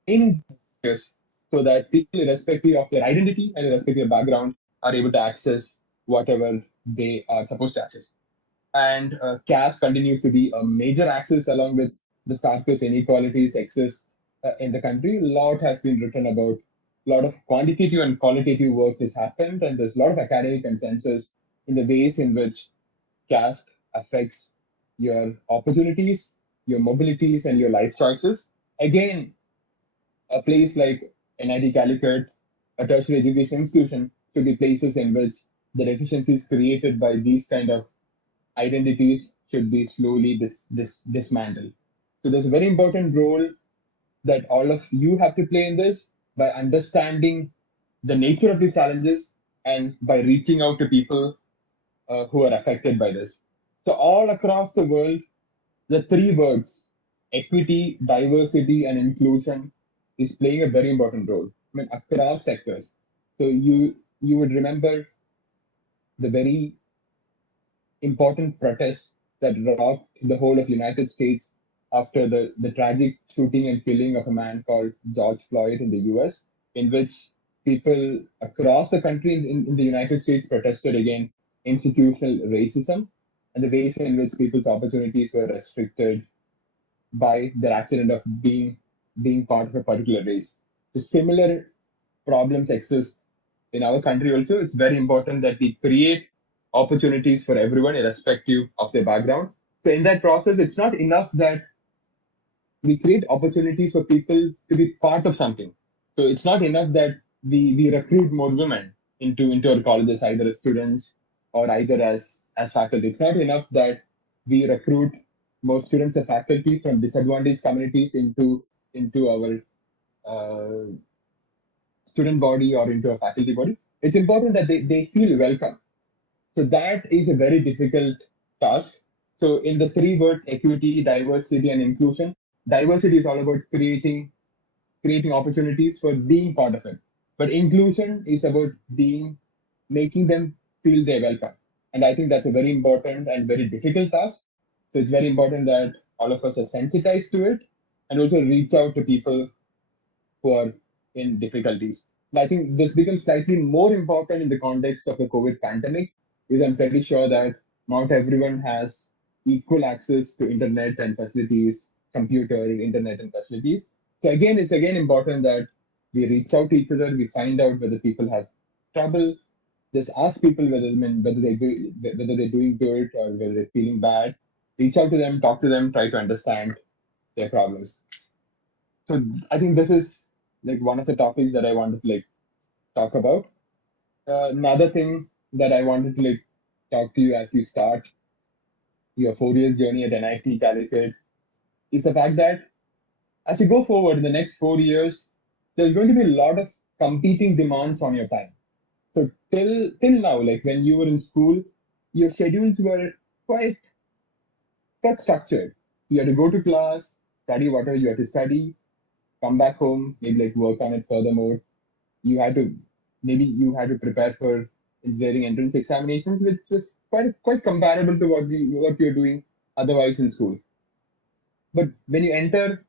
in this so that people, irrespective of their identity and irrespective of background, are able to access whatever they are supposed to access. And caste continues to be a major axis along with the starkest inequalities exist in the country. A lot has been written about, a lot of quantitative and qualitative work has happened, and there's a lot of academic consensus in the ways in which caste affects your opportunities, your mobilities, and your life choices. Again, a place like NIT Calicut, a tertiary education institution, should be places in which the deficiencies created by these kind of identities should be slowly dismantled. So there's a very important role that all of you have to play in this by understanding the nature of these challenges and by reaching out to people who are affected by this. So all across the world, the three words, equity, diversity, and inclusion, is playing a very important role. I mean, across sectors. So you would remember the very important protests that rocked the whole of United States after the tragic shooting and killing of a man called George Floyd in the US, in which people across the country in the United States protested against institutional racism and the ways in which people's opportunities were restricted by their accident of being part of a particular race. So similar problems exist in our country also. It's very important that we create opportunities for everyone, irrespective of their background. So in that process, it's not enough that we create opportunities for people to be part of something. So it's not enough that we recruit more women into our colleges, either as students or either as faculty. It's not enough that we recruit more students and faculty from disadvantaged communities into our student body or into a faculty body. It's important that they feel welcome. So that is a very difficult task. So in the three words, equity, diversity, and inclusion, diversity is all about creating opportunities for being part of it. But inclusion is about making them feel they're welcome. And I think that's a very important and very difficult task. So it's very important that all of us are sensitized to it and also reach out to people who are in difficulties. And I think this becomes slightly more important in the context of the COVID pandemic, because I'm pretty sure that not everyone has equal access to internet and facilities, computer, internet and facilities. So again, it's again important that we reach out to each other, we find out whether people have trouble, just ask people whether they're doing good or whether they're feeling bad. Reach out to them, talk to them, try to understand their problems. So I think this is like one of the topics that I wanted to like talk about. Another thing that I wanted to like talk to you as you start your 4 years journey at NIT Calicut is the fact that as you go forward in the next 4 years, there's going to be a lot of competing demands on your time. So till now, like when you were in school, your schedules were quite quite structured. You had to go to class, study whatever you had to study, come back home, maybe like work on it furthermore. You had to you had to prepare for engineering entrance examinations, which was quite comparable to what you're doing otherwise in school. But when you enter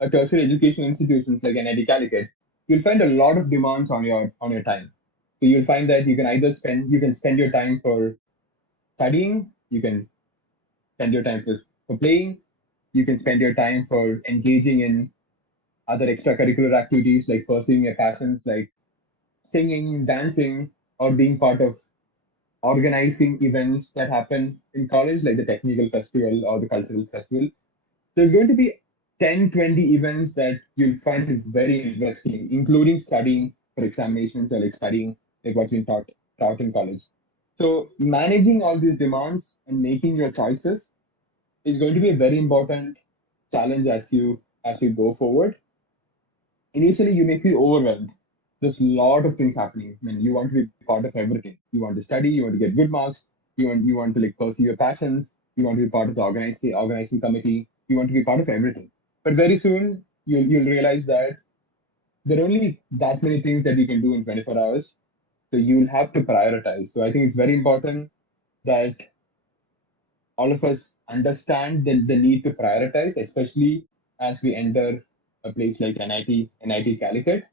a tertiary education institutions like NIT Calicut, you'll find a lot of demands on your time. So you'll find that you can spend your time for studying, you can spend your time for playing, you can spend your time for engaging in other extracurricular activities like pursuing your passions like singing, dancing, or being part of organizing events that happen in college, like the technical festival or the cultural festival. There's going to be 10, 20 events that you'll find very interesting, including studying for examinations or like studying like what's been taught in college. So managing all these demands and making your choices is going to be a very important challenge as you go forward. Initially you may feel overwhelmed. There's a lot of things happening. I mean, you want to be part of everything. You want to study, you want to get good marks, you want to like pursue your passions, you want to be part of the organizing committee, you want to be part of everything. But very soon you'll realize that there are only that many things that you can do in 24 hours. So you'll have to prioritize. So I think it's very important that all of us understand the need to prioritize, especially as we enter a place like NIT Calicut.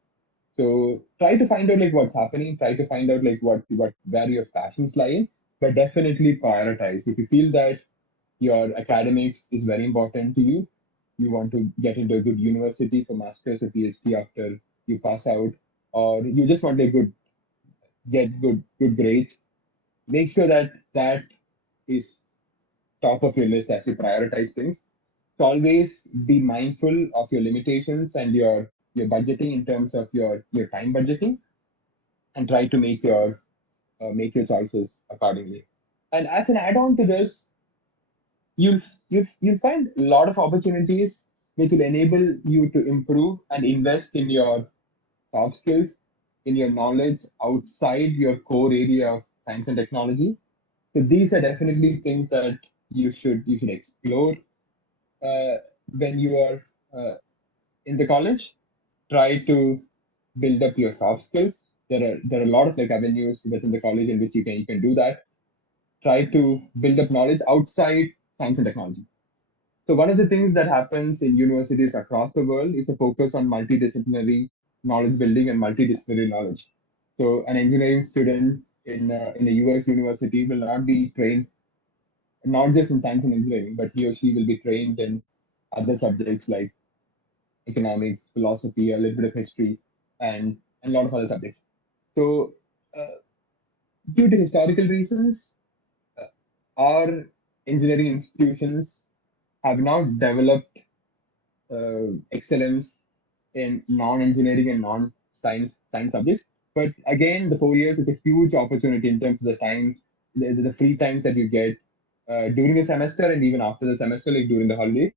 So try to find out like what's happening, try to find out like what where your passions lie in, but definitely prioritize. If you feel that your academics is very important to you, you want to get into a good university for masters or PhD after you pass out, or you just want to get good grades, make sure that that is top of your list as you prioritize things. So always be mindful of your limitations and your budgeting in terms of your time budgeting. and try to make your choices accordingly. And as an add-on to this, you'll find a lot of opportunities which will enable you to improve and invest in your soft skills, in your knowledge outside your core area of science and technology. So these are definitely things that you should explore uh, when you are in the college. Try to build up your soft skills. There are a lot of like avenues within the college in which you can do that. Try to build up knowledge outside science and technology. So one of the things that happens in universities across the world is a focus on multidisciplinary knowledge building and multidisciplinary knowledge. So an engineering student in a US university will not be trained not just in science and engineering, but he or she will be trained in other subjects like economics, philosophy, a little bit of history, and a lot of other subjects. So, uh, due to historical reasons, uh, our engineering institutions have not developed excellence in non-engineering and non-science subjects. But again, the 4 years is a huge opportunity in terms of the time, the free times that you get during the semester and even after the semester, like during the holidays.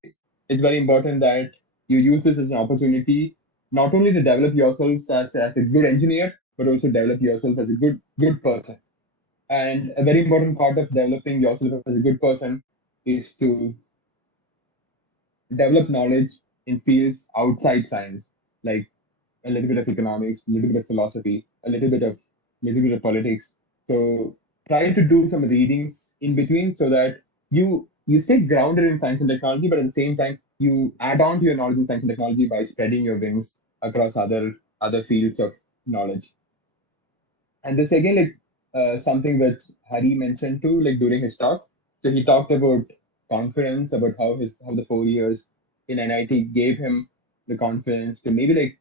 It's very important that you use this as an opportunity not only to develop yourselves as a good engineer, but also develop yourself as a good person. And a very important part of developing yourself as a good person is to develop knowledge in fields outside science, like a little bit of economics, a little bit of philosophy, a little bit of politics. So try to do some readings in between so that you stay grounded in science and technology, but at the same time you add on to your knowledge in science and technology by spreading your wings across other fields of knowledge. And this again, like something that Hari mentioned too, like during his talk. So he talked about confidence, about how the 4 years in NIT gave him the confidence to maybe like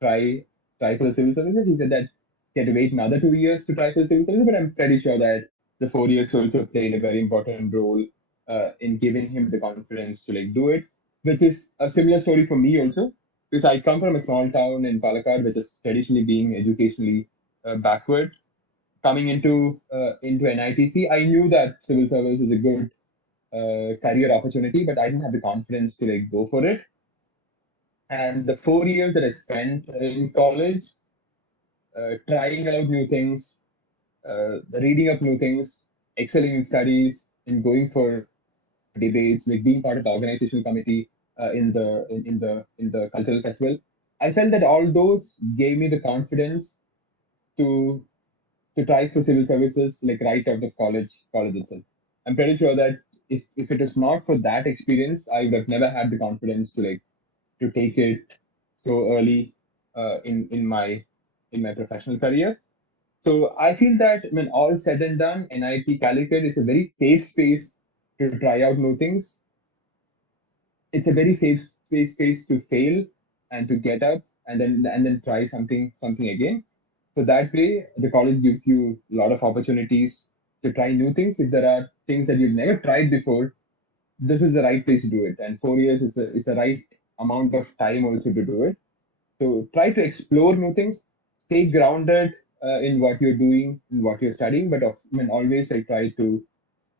try try for the civil services. He said that he had to wait another 2 years to try for the civil services, but I'm pretty sure that the 4 years also played a very important role in giving him the confidence to like do it, which is a similar story for me also, because I come from a small town in Palakkad, which is traditionally being educationally backward. Coming into NITC, I knew that civil service is a good career opportunity, but I didn't have the confidence to like go for it. And the 4 years that I spent in college, trying out new things, reading up new things, excelling in studies, and going for debates, like being part of the organizational committee in the cultural festival. I felt that all those gave me the confidence to to try for civil services like right out of college itself. I'm pretty sure that if it was not for that experience, I would have never had the confidence to take it so early in my professional career. So I feel that when all said and done, NIT Calicut is a very safe space to try out new things. It's a very safe space to fail and to get up and then try something again. So that way, the college gives you a lot of opportunities to try new things. If there are things that you've never tried before, this is the right place to do it. And 4 years is the right amount of time also to do it. So try to explore new things, stay grounded in what you're doing, in what you're studying, but always like try to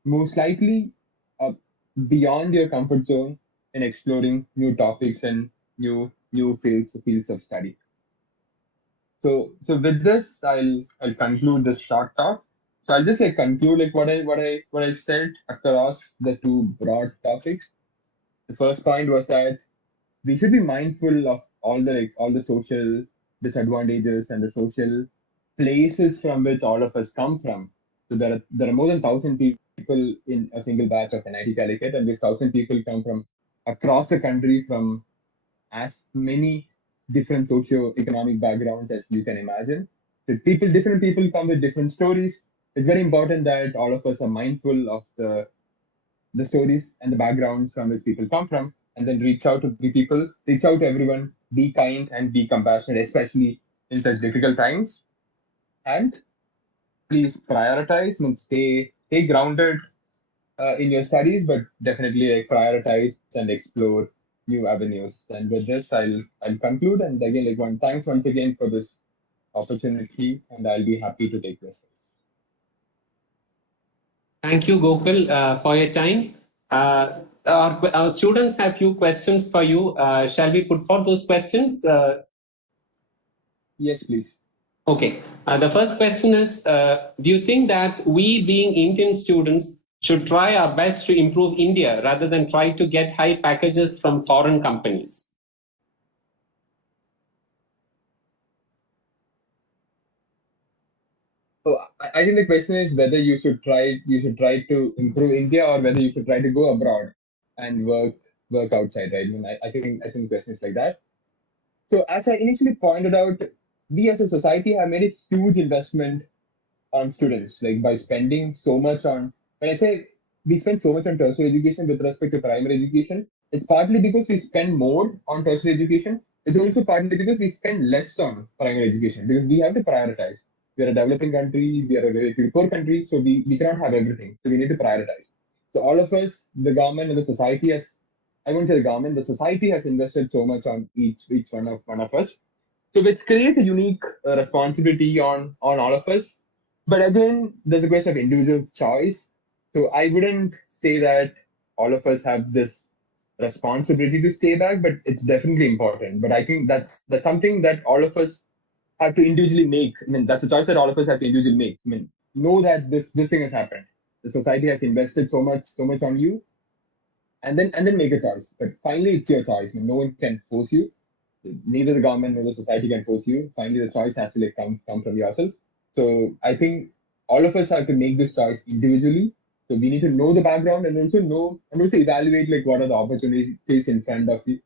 move slightly up beyond your comfort zone in exploring new topics and new fields of study. So with this, I'll conclude this short talk. So I'll just like conclude like what I said across the two broad topics. The first point was that we should be mindful of all the social disadvantages and the social places from which all of us come from. So there are more than 1,000 people in a single batch of NIT Calicut, and these 1,000 people come from across the country from as many different socio-economic backgrounds as you can imagine. So different people come with different stories. It's very important that all of us are mindful of the stories and the backgrounds from which people come from, and then reach out to the people, reach out to everyone, be kind and be compassionate, especially in such difficult times. And please prioritize and stay grounded in your studies, but definitely like prioritize and explore new avenues. And with this, I'll conclude. And again, like one thanks once again for this opportunity, and I'll be happy to take questions. Thank you, Gokul, for your time. Our students have few questions for you. Shall we put forth those questions? Yes, please. Okay. The first question is, do you think that we being Indian students should try our best to improve India rather than try to get high packages from foreign companies? So I think the question is whether you should try to improve India or whether you should try to go abroad and work outside, right? I mean, I think the question is like that. So as I initially pointed out, we as a society have made a huge investment on students, like by spending so much on. When I say we spend so much on tertiary education with respect to primary education, it's partly because we spend more on tertiary education. It's also partly because we spend less on primary education because we have to prioritize. We are a developing country, we are a very poor country, so we cannot have everything. So we need to prioritize. So all of us, the government and the society has, I won't say the government, the society has invested so much on each one of us. So which creates a unique responsibility on all of us. But again, there's a question of individual choice. So I wouldn't say that all of us have this responsibility to stay back, but it's definitely important. But I think that's something that all of us have to individually make. I mean, that's a choice that all of us have to individually make. I mean, know that this thing has happened. The society has invested so much on you, and then make a choice. But finally, it's your choice. I mean, no one can force you. Neither the government nor the society can force you. Finally, the choice has to like come from yourself. So I think all of us have to make this choice individually. So we need to know the background and also evaluate like what are the opportunities in front of you,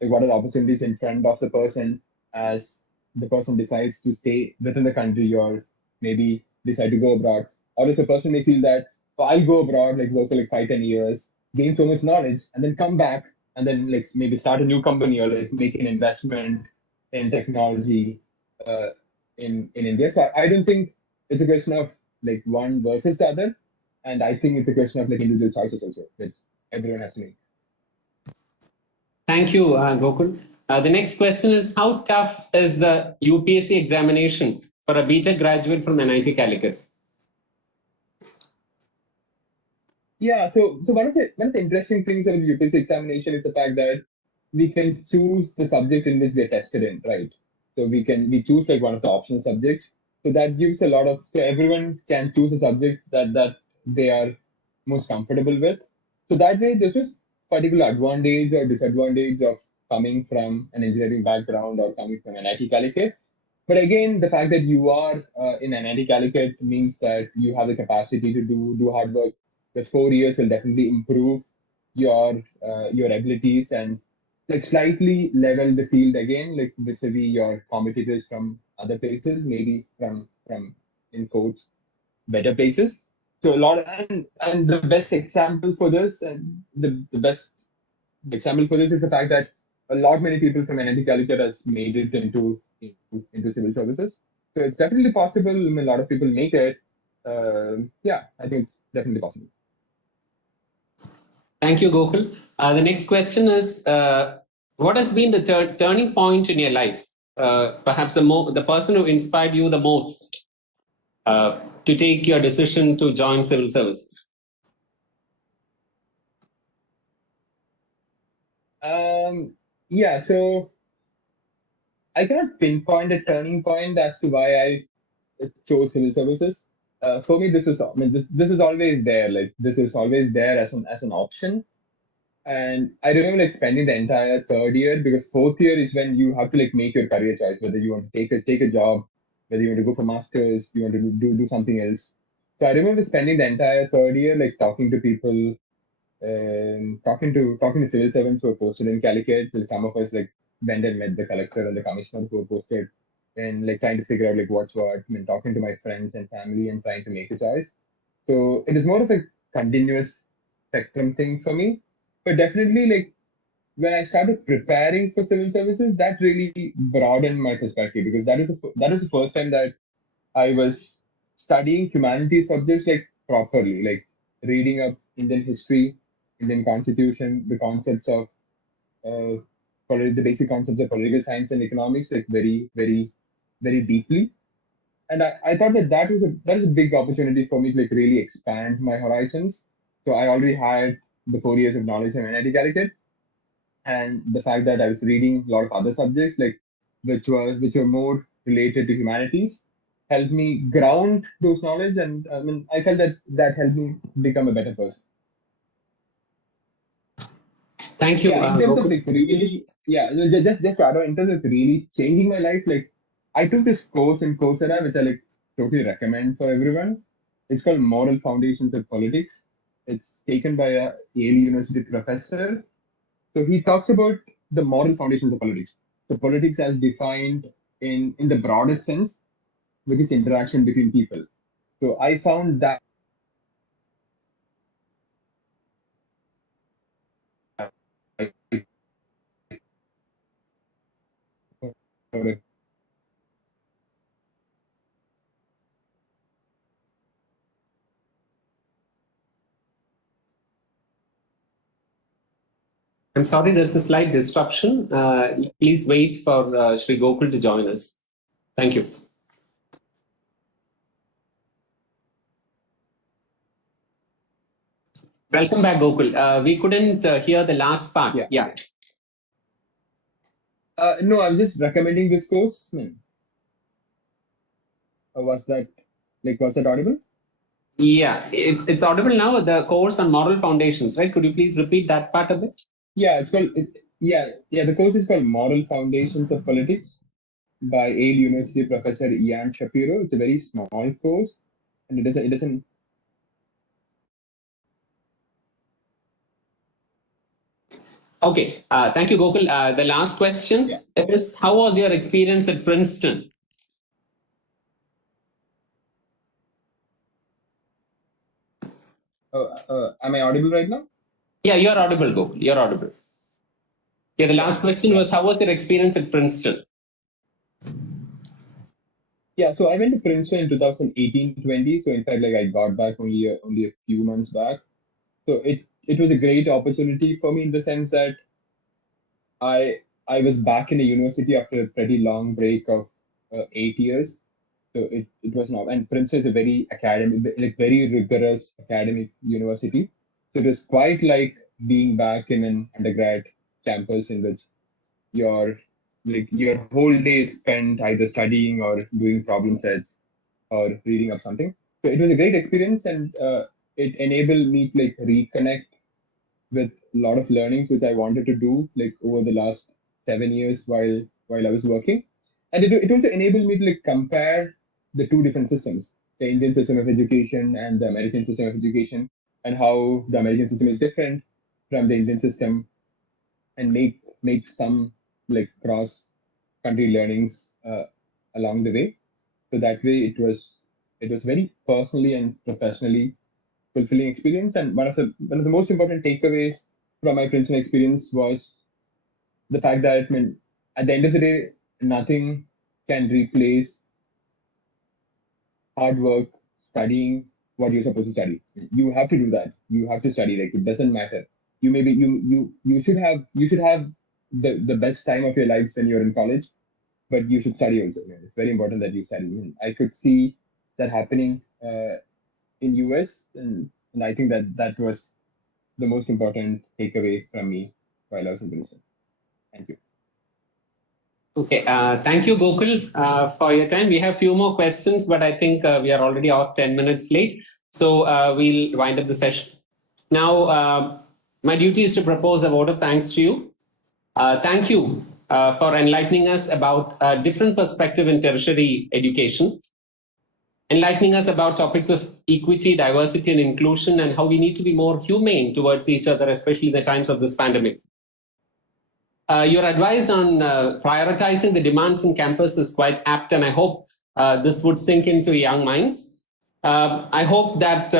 like what are the opportunities in front of the person as the person decides to stay within the country or maybe decide to go abroad. Or if the person may feel that, oh, I'll go abroad, like work for like 5, 10 years, gain so much knowledge, and then come back and then like maybe start a new company or like make an investment in technology uh, in India. So I don't think it's a question of like one versus the other, and I think it's a question of like individual choices also, which everyone has to make. Thank you, Gokul. The next question is, how tough is the UPSC examination for a BTech graduate from NIT Calicut? Yeah, so one of the interesting things about the UPSC examination is the fact that we can choose the subject in which we are tested in, right? So we choose like one of the optional subjects. So that gives a lot of so everyone can choose a subject that they are most comfortable with. So that way, this is particular advantage or disadvantage of coming from an engineering background or coming from an IT Calicut. But again, the fact that you are in an IT Calicut means that you have the capacity to do hard work. The 4 years will definitely improve your abilities and like slightly level the field again, like vis-a-vis your competitors from other places, maybe from in quotes better places. So a lot and the best example for this and the best example for this is the fact that a lot many people from NIT Calicut has made it into civil services. So it's definitely possible. I mean, a lot of people make it. Yeah, I think it's definitely possible. Thank you, Gokul. The next question is, what has been the turning point in your life? Perhaps the person who inspired you the most to take your decision to join civil services. Yeah, so I cannot pinpoint a turning point as to why I chose civil services. For me, I mean, this is always there. Like this is always there as an option. And I remember like spending the entire third year because fourth year is when you have to like make your career choice, whether you want to take a job, whether you want to go for masters, you want to do something else. So I remember spending the entire third year like talking to people, talking to civil servants who were posted in Calicut. Like, some of us like went and met the collector and the commissioner who were posted, and like trying to figure out like what's what. I mean, talking to my friends and family and trying to make a choice. So it is more of a continuous spectrum thing for me. But definitely, like when I started preparing for civil services, that really broadened my perspective because that was the first time that I was studying humanities subjects like properly, like reading up Indian history, Indian constitution, the concepts of the basic concepts of political science and economics, like very, very. very deeply. And I thought that was a big opportunity for me to like really expand my horizons. So I already had the 4 years of knowledge from NIT Calicut, and the fact that I was reading a lot of other subjects like which were more related to humanities helped me ground those knowledge, and I mean I felt that helped me become a better person. Thank you, Yeah, in terms of Gokul. like really, yeah, just to add on, in terms of really changing my life, like I took this course in Coursera, which I like totally recommend for everyone. It's called Moral Foundations of Politics. It's taken by a Yale University professor. So he talks about the moral foundations of politics. So politics as defined in the broadest sense, which is interaction between people. So I found that I'm sorry, there's a slight disruption. Please wait for Shri Gokul to join us. Thank you. Welcome back, Gokul. We couldn't hear the last part. Yeah. No, I'm just recommending this course. Was that audible? Yeah, it's audible now. The course on moral foundations, right? Could you please repeat that part a bit? Yeah, the course is called Moral Foundations of Politics by Yale University professor Ian Shapiro. It's a very small course, and it doesn't. Okay, thank you, Gokul. The last question is, how was your experience at Princeton? Am I audible right now? Yeah, you're audible, Gokul. You're audible. Yeah, the last question was, how was your experience at Princeton? Yeah, so I went to Princeton in 2018-20. So in fact, like I got back only a few months back. So it was a great opportunity for me in the sense that I was back in a university after a pretty long break of 8 years. So it was not, and Princeton is a very academic, like very rigorous academic university. So it was quite like being back in an undergrad campus in which your whole day is spent either studying or doing problem sets or reading up something. So it was a great experience, and it enabled me to like reconnect with a lot of learnings which I wanted to do like over the last 7 years while I was working. And it also enabled me to like compare the two different systems, the Indian system of education and the American system of education, and how the American system is different from the Indian system, and make some like cross country learnings along the way. So that way it was very personally and professionally fulfilling experience. And one of the most important takeaways from my Princeton experience was the fact that, I mean, at the end of the day, nothing can replace hard work, studying what you're supposed to study. You have to do that. You have to study. Like it doesn't matter. You should have the best time of your lives when you're in college, but you should study also. It's very important that you study. And I could see that happening in US, and I think that was the most important takeaway from me while I was in Princeton. Thank you. Okay, thank you, Gokul, for your time. We have a few more questions, but I think we are already off 10 minutes late. So we'll wind up the session. Now, my duty is to propose a vote of thanks to you. Thank you for enlightening us about a different perspective in tertiary education, enlightening us about topics of equity, diversity, and inclusion, and how we need to be more humane towards each other, especially in the times of this pandemic. Your advice on prioritizing the demands in campus is quite apt, and I hope this would sink into young minds. I hope that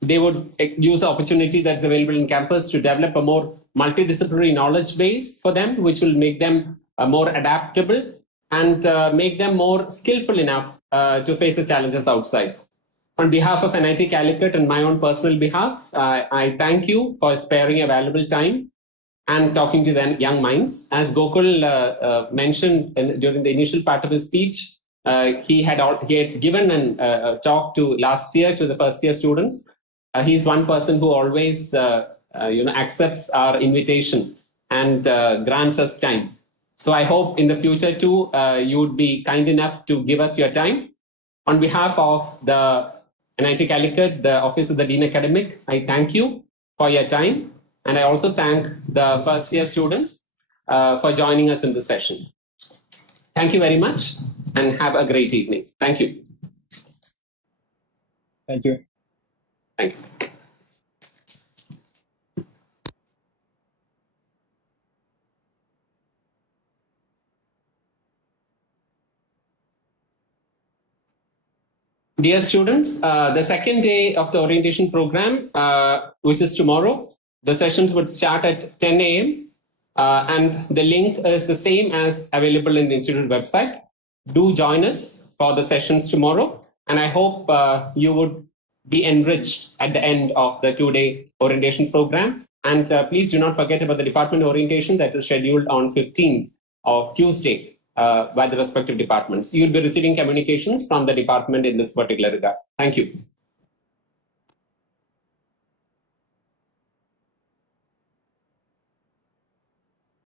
they would use the opportunity that's available in campus to develop a more multidisciplinary knowledge base for them, which will make them more adaptable and make them more skillful enough to face the challenges outside. On behalf of NIT Calicut and my own personal behalf, I thank you for sparing your valuable time and talking to the young minds. As Gokul mentioned during the initial part of his speech, He had given a talk to last year to the first year students. He's one person who always accepts our invitation and grants us time. So I hope in the future too, you would be kind enough to give us your time. On behalf of the NIT Calicut, the Office of the Dean Academic, I thank you for your time. And I also thank the first year students for joining us in this session. Thank you very much and have a great evening. Thank you. Thank you. Thank you. Dear students, the second day of the orientation program, which is tomorrow, the sessions would start at 10 a.m. And the link is the same as available in the institute website. Do join us for the sessions tomorrow. And I hope you would be enriched at the end of the two-day orientation program. And please do not forget about the department orientation that is scheduled on 15th of Tuesday. By the respective departments. You will be receiving communications from the department in this particular regard. Thank you.